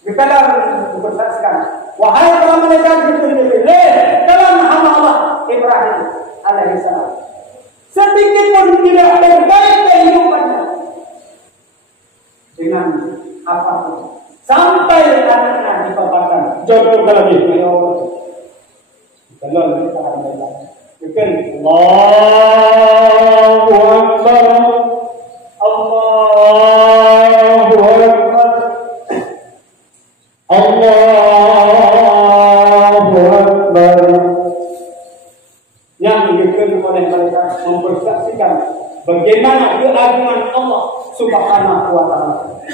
kita dalam bersaksikan wahai para malaikat dalam nama Allah Ibrahim alaihissalam sedikit pun tidak terbaik kehidupannya dengan apapun sampai anaknya dipaparkan jodoh lebih kalau kita akan belajar bikin Allahu Akbar Allahu Akbar Allahu Akbar yang dikatakan oleh mereka mempersaksikan bagaimana keagungan Allah Subhanahu wa taala.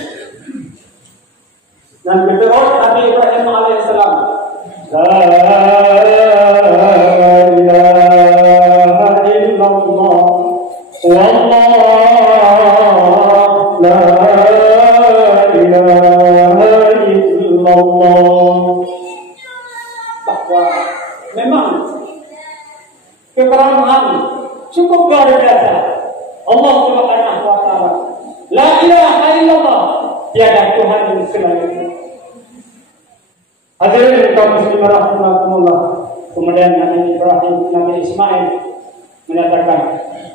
Dan betul Nabi Ibrahim alaihissalam la ilaha illallah wallah la ilaha illallah illallah. Bahwa memang keberanian cukup luar biasa Allah Subhanahu wa taala. La ilaha illallah, tiada Tuhan selain Dia. Hadirin kaum muslimin rahimakumullah. Kemudian Nabi Ibrahim, Nabi Ismail menyatakan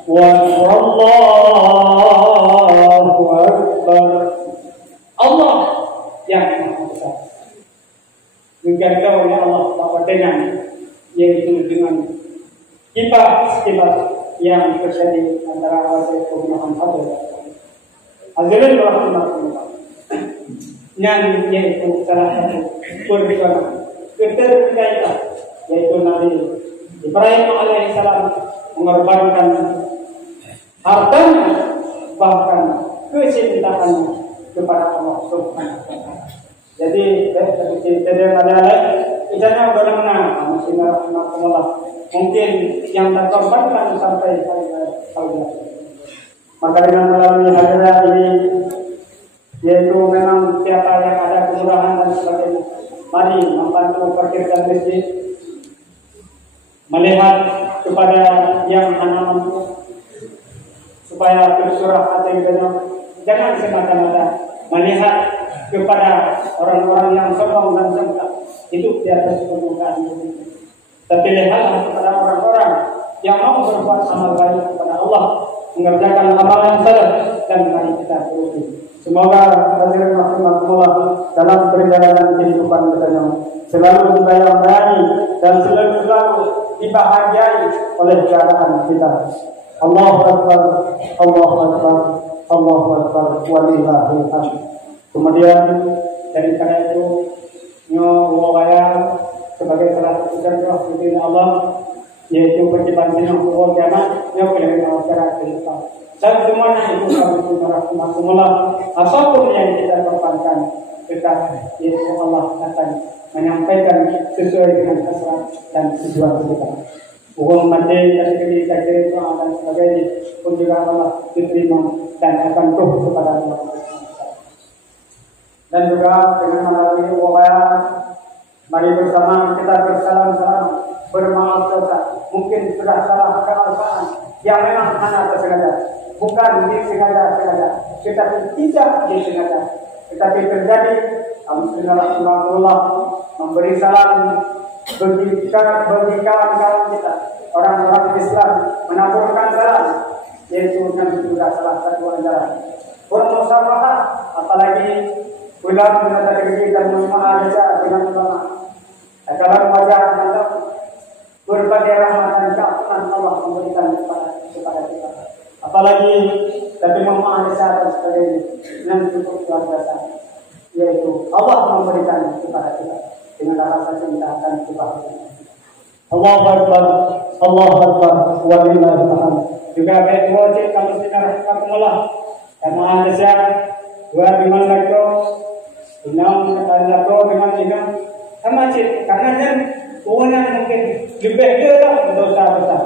wa Allahu akbar. Allah yang Maha Besar. Digagal oleh Allah bahwa dengan yaitu dengan kipas-kipas yang terjadi antara wajah kebenaran Allah. Hadirin rahimakumullah. Yang yaitu salah satu perjuangan keterkaitan yaitu Nabi Ibrahim alaihissalam mengorbankan hartanya bahkan kecintaannya kepada Allah Subhanahu wa taala. Jadi idanya benar-benar mungkin yang terkorbankan sampai hari maka dengan melalui hadirat ini yaitu memang siapa yang ada kemurahan dan sebagainya, mari membantu parkirkan masjid, melihat kepada yang hana mampu supaya tersurah hati kita. Jangan semata-mata melihat kepada orang-orang yang sombong dan sengkak itu di atas permukaan bumi. Tapi lihatlah kepada orang-orang yang mau berbuat amal baik kepada Allah, mengerjakan amalan saleh, dan mari kita berusaha. Semoga hadirin rahimakumullah dalam perjalanan kehidupan kita selalu dibayang-bayangi dan selalu dibahagiai oleh keadaan kita. Allahu Akbar, Allahu Akbar, Allahu Akbar, walillahil hamd. Kemudian dari karena itu nyawaya sebagai salah satu contoh dari Allah yaitu percobaan Allah kiamat yang boleh masyarakat kita. Dan semuanya itu kami rahmatullah. Apapun yang kita korbankan, kita yaitu Allah akan menyampaikan sesuai dengan hasrat dan tujuan kita. Bukan mandi dari kiri doa dan sebagainya pun juga Allah diterima dan akan tuh kepada Allah. Dan juga dengan melalui upaya mari bersama kita bersalam-salam, bermaaf dosa. Mungkin sudah salah kesalahan yang memang hanya tersengaja, bukan disengaja, tetapi tidak disengaja, tetapi terjadi. Alhamdulillah memberi salam bagi kawan-kawan kita, orang-orang Islam menaburkan salam, yaitu yang juga salah satu antara bermusyawarah, apalagi ulang menata diri dan memaafkan dengan ulama. Dalam wajah Allah berbagai rahmat dan keampunan Allah memberikan kepada kita. Apalagi dari memaafkan dan sebagainya yang cukup luar biasa, yaitu Allah memberikan kepada kita dengan rasa cinta dan kebahagiaan. Allahu Akbar, Allahu Akbar, walillahil hamd. Juga baik wajib kami rahmatullah karena ada syarat dua biman lako inam lako dengan inam masjid karena kan kewenangan mungkin lebih berat dosa besar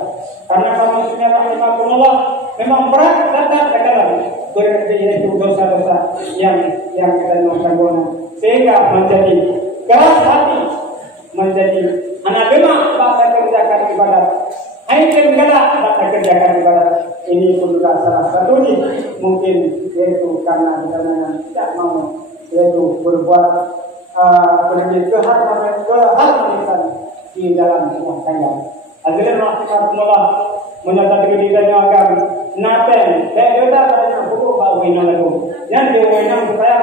karena kami rahmatullah memang berat datang ke dalam berarti yaitu dosa-dosa yang kita lakukan sehingga menjadi keras hati, menjadi anak demak bakal kerjakan ibadat, aitem galak bakal kerjakan ibadat. Ini pun juga salah satunya mungkin yaitu karena kita tidak mau yaitu berbuat berbuat keharmonisan di dalam rumah tangga. Hadirin rahmatullah menyatakan diri dan agam naten berbeda dengan hukum bawina lalu yang diwenang supaya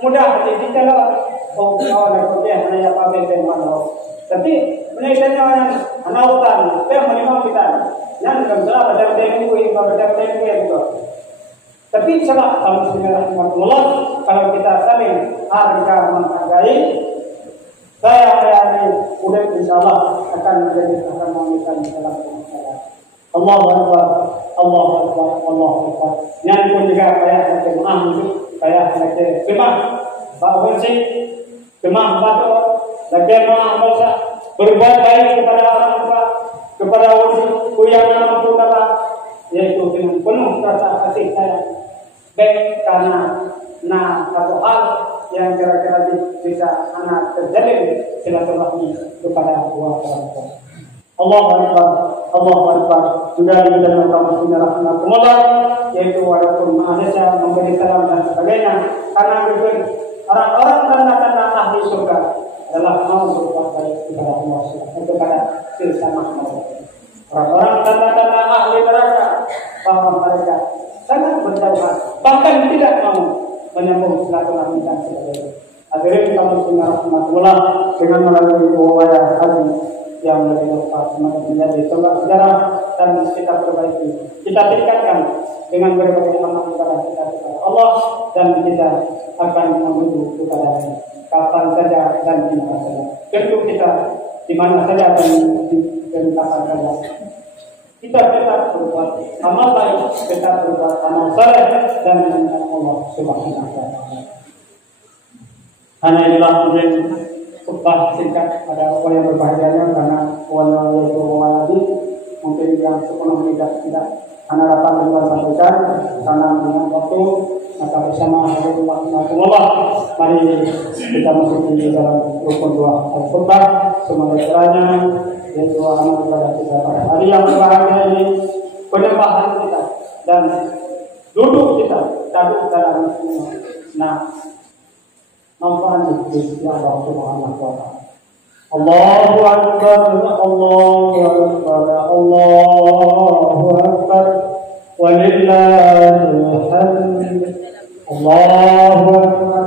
mudah dijalankan awal kerja hanya apa beten malu tapi menaikkannya orang anautan saya menimang kita yang salah pada tempo itu tapi salah alhamdulillah kalau kita saling harga menghargai saya ini udah insyaallah akan menjadi harmonisan dalam masyarakat. Allahu Akbar, Allahu Akbar, Allahu Akbar. Yang pun juga kayak jemaah itu, kayak jemaah bahwa sih jemaah batu, jemaah dosa berbuat baik kepada orang tua, kepada yang mampu kata, yaitu dengan penuh rasa kasih sayang. Baik karena Nah, satu hal yang kira-kira bisa anak terjalin silaturahmi kepada dua orang tua. Allahu Akbar, Allahu Akbar. Sudah dibilang kaum muslimin rahimakumullah, yaitu walaupun manusia memberi salam dan sebagainya, karena orang-orang tanda-tanda ahli surga adalah mau berbuat baik kepada Allah kepada sesama manusia. Orang-orang tanda-tanda ahli neraka bahwa mereka sangat berjauhan, bahkan tidak mau menyambung silaturahmi dan sebagainya. Hadirin kaum muslimin rahimakumullah, dengan melalui wawancara haji yang lebih lepas menjadi coba sejarah dan kita perbaiki, kita tingkatkan dengan berbagai amal ibadah kita kepada Allah, dan kita akan menuju kepada kapan saja dan di mana saja. Tentu kita di mana saja dan kapan saja. Kita tetap berbuat amal baik, tetap berbuat amal saleh dan mengingat Allah Subhanahu wa taala. Hanya inilah mungkin khutbah singkat pada orang yang berbahagianya, karena wala yaitu waladi mungkin yang 10 menit tidak anak dapat juga sampaikan karena dengan waktu. Maka bersama Alhamdulillah, mari kita masuk di dalam rukun doa al-khutbah. Semoga kiranya yaitu amal ibadah kita pada hari yang berbahagia ini, penyembahan kita dan duduk kita cabut dalam manfaat di Allah Subhanahu wa taala. Allahu Akbar, Allahu Akbar, Allahu Akbar, walillahil hamd. Allahu Akbar,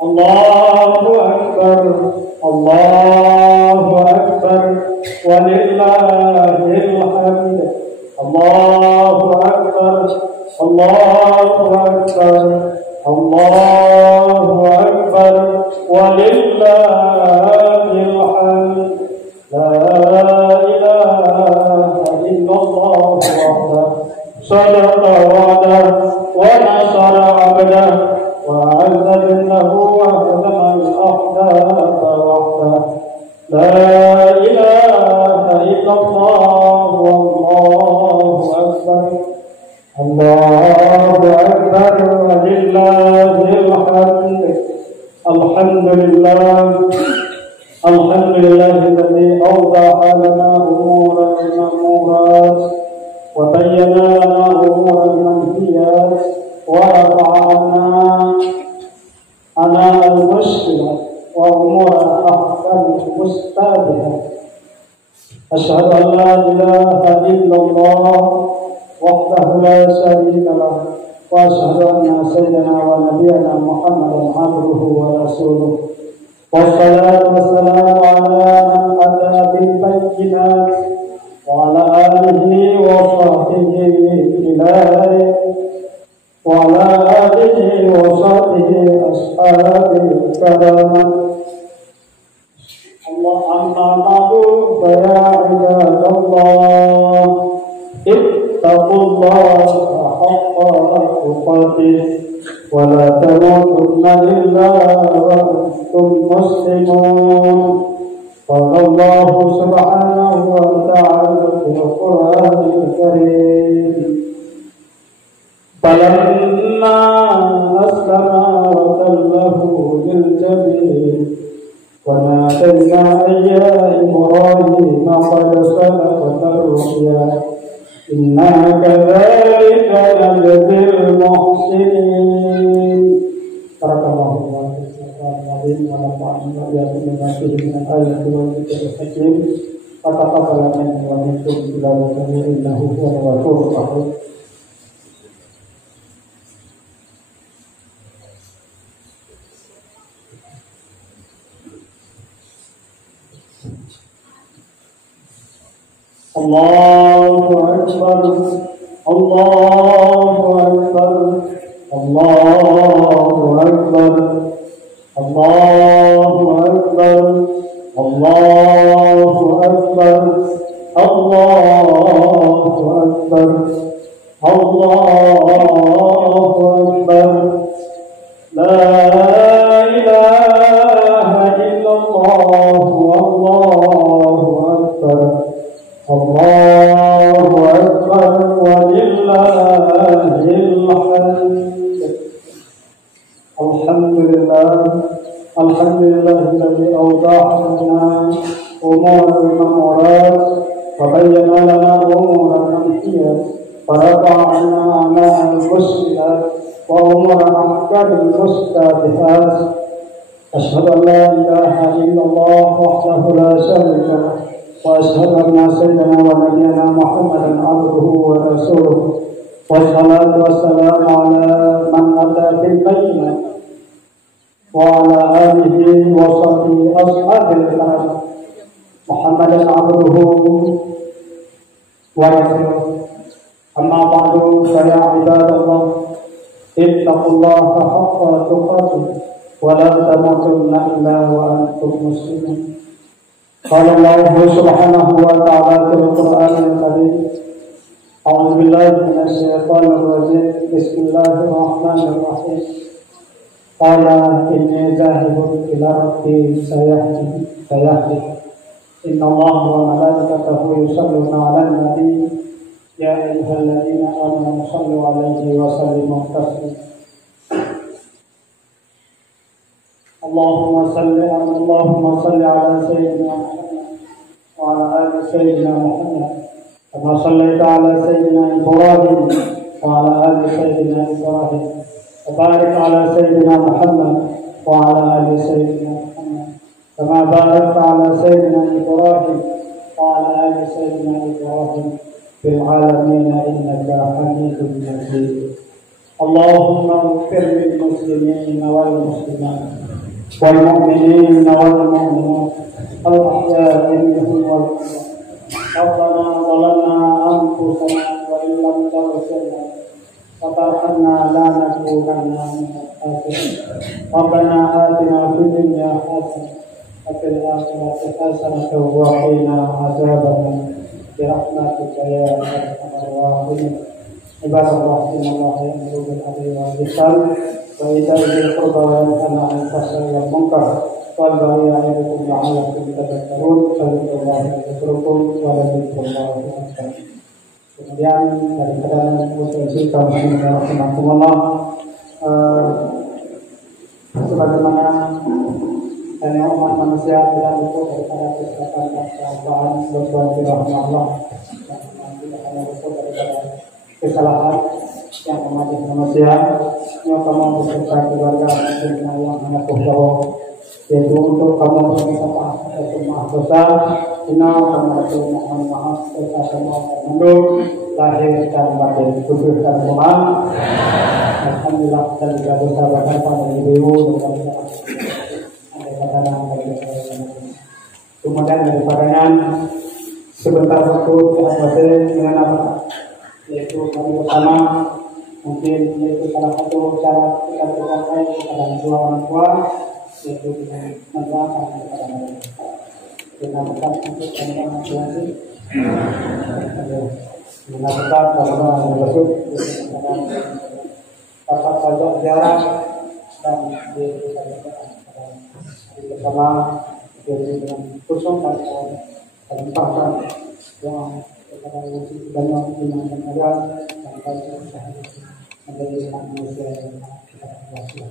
Allahu Akbar, Allahu Akbar, walillahil hamd. Allahu Akbar, Allahu Akbar, Allahu Akbar, walillahil hamd. La ilaha illallah wahdahu sadaqa wa'dahu wa nasara 'abdahu wa 'azza jundahu wa hazama al-ahzaba wahdahu. La ilaha illallah wallahu akbar. Allahu akbar walillahil hamd. Alhamdulillah, alhamdulillahilladzi awdaha lana umuran ma'murat wa bayyana lana umuran manhiyat wa rafa'ana al-mushkilat wa umuran ahkam mustabihat. Asyhadu an la ilaha illallah wahdahu la syarika lahu wa asyhadu anna sayyidina wa nabiyyana Muhammadan abduhu wa rasuluh. Wassalatu wassalamu ala man ata bil bayyinat wa ala alihi wa sahbihi wa ala alihi wa sahbihi ashabil karamat. Allah amma ba'du fa ya ibadallah ittaqullaha haqqa tuqatih wa la tamutunna illa wa antum muslimun. Qala Allah subhanahu wa ta'ala fil Qur'anil Karim, falamma aslama wa tallahu lil jabin wa nadayna ya Ibrahim qad sadaqta ar-ru'ya inna kadzalika najzil muhsinin. Barakallahu fiikum wa nafa'ana billahi ayati wa hakim. Taqabbal minna wa minkum innahu huwal ghafurur rahim. Allahu Akbar, Allahu Akbar, Allahu Akbar, Allahu Akbar, Allahu Akbar, Allahu Akbar, Allahu Akbar. La ilaha illallah wallahu akbar. Allahu akbar walillahil hamd. لله الذي أوضح لنا أمور المأمورات وبين لنا أمور المنهيات ورفع عنا أعمال المشكلات وأمور أحكام المشتبهات. أشهد أن لا إله إلا الله وحده لا شريك له وأشهد أن سيدنا ونبينا محمدا عبده ورسوله والصلاة والسلام على من أتى بالبينة وعلى آله وصحبه أصحاب الكرام محمدا عبده ورسوله. أما بعد فيا عباد الله اتقوا الله حق تقاته ولا تموتن إلا وأنتم مسلمون. قال الله سبحانه وتعالى في القرآن الكريم أعوذ بالله من الشيطان الرجيم بسم الله الرحمن الرحيم قال إني ذاهب إلى ربي سيهدي إن الله وملائكته يصلون على النبي يا أيها الذين آمنوا صلوا عليه وسلموا تسليما. اللهم صل على سيدنا محمد وعلى آل سيدنا محمد كما صليت على سيدنا إبراهيم وعلى آل سيدنا إبراهيم وبارك على سيدنا محمد وعلى آل سيدنا محمد كما باركت على سيدنا إبراهيم وعلى آل سيدنا إبراهيم في العالمين إنك حميد مجيد. اللهم اغفر للمسلمين والمسلمات والمؤمنين والمؤمنات الأحياء منهم والأموات. ربنا ظلمنا أنفسنا وإن لم تغفر لنا وترحمنا لنكونن من الخاسرين. ربنا آتنا في الدنيا حسنة وفي الآخرة حسنة وقنا عذاب النار برحمتك يا أرحم الراحمين. عباد الله إن الله يأمر بالعدل والإحسان وإيتاء ذي القربى وينهى عن الفحشاء والمنكر والبغي يعظكم لعلكم تذكرون. فاذكروا الله يذكركم ولذكر الله أكبر. Kemudian daripada posisi kaum muslimin rahimakumullah, sebagaimana hanya umat manusia tidak luput daripada kesalahan dan kesalahan berbuat rahmatullah, dan tidak hanya luput daripada kesalahan yang memajak manusia, yang kamu beserta keluarga muslim yang mengaku bahwa yaitu untuk kamu berkata semua dosa, inna kamu mohon maaf dosa semua termendung lahir dan batin, tubuh dan rumah. Alhamdulillah dan juga dosa bahkan pada ibu dan kemudian daripadanya sebentar waktu dengan apa, yaitu kami bersama mungkin yaitu salah satu cara kita berbuat kepada dua orang tua, yaitu dengan mendoakan kepada mereka. Kita berkat untuk mengapresiasi, mengapresiasi bahwa bersyukur dapat saja ziarah dan bersama dengan khusus dan bahkan yang kepada dan yang dimakan ada dan baca menjadi manusia yang kita berhasil.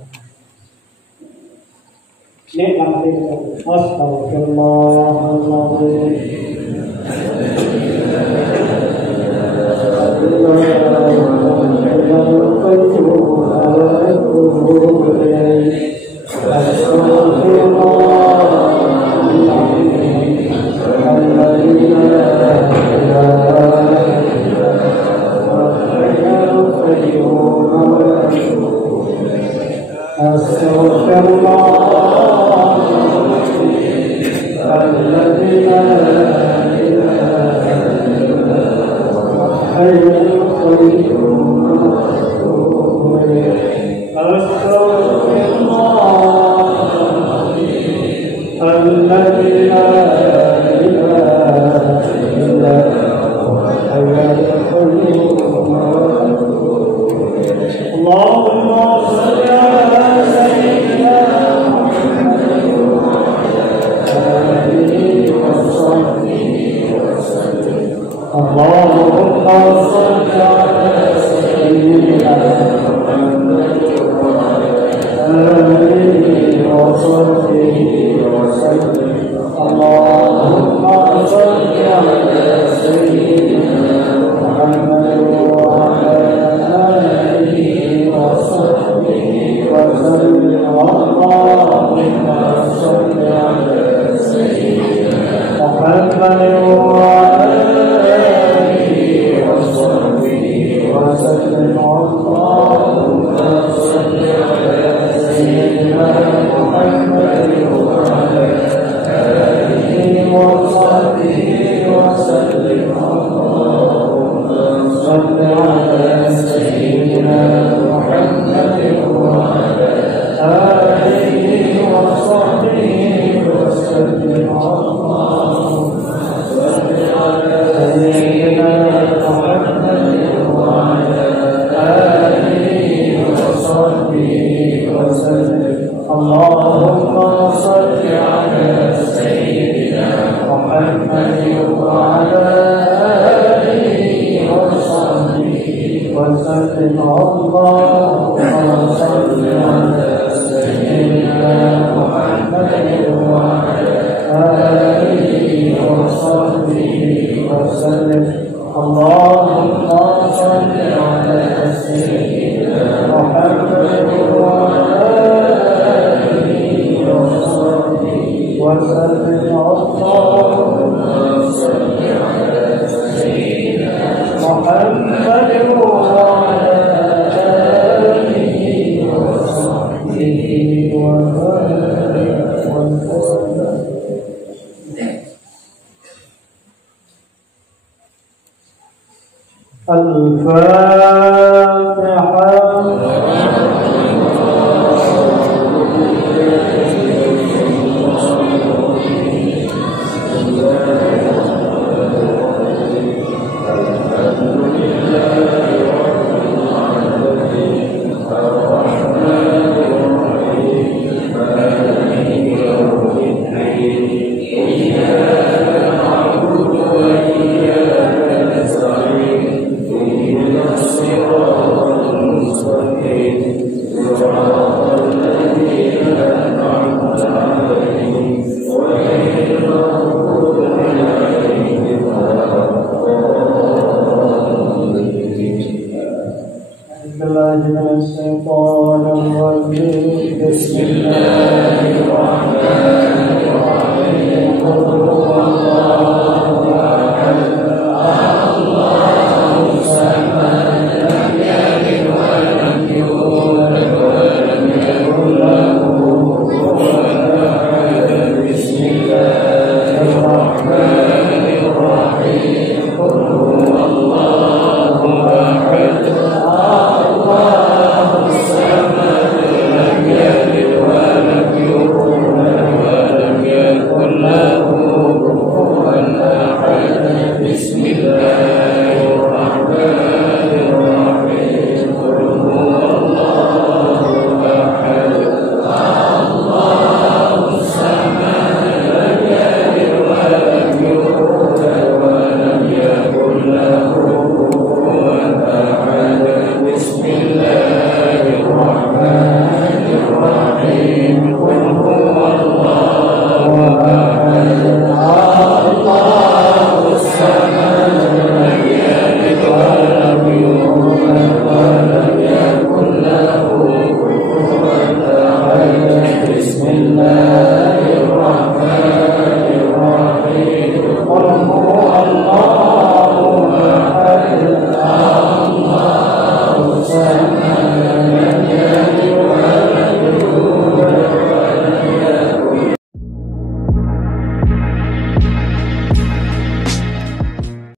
Ini nama kita Allahumma وسلم اللهم صل على سيدنا محمد وعلى آله وصحبه وسلم اللهم صل على سيدنا محمد وعلى آله وصحبه وسلم اللهم صل على سيدنا محمد وعلى آله وصحبه وسلم اللهم صل على سيدنا محمد وعلى آله وصحبه وسلم اللهم صل على سيدنا محمد وعلى آله وصحبه وسلم اللهم صل على سيدنا محمد وعلى آله وصحبه وسلم اللهم صل على سيدنا محمد وعلى آله وصحبه وسلم اللهم صل على سيدنا محمد وعلى آله وصحبه وسلم اللهم صل على سيدنا محمد وعلى آله وصحبه وسلم الفاتحة.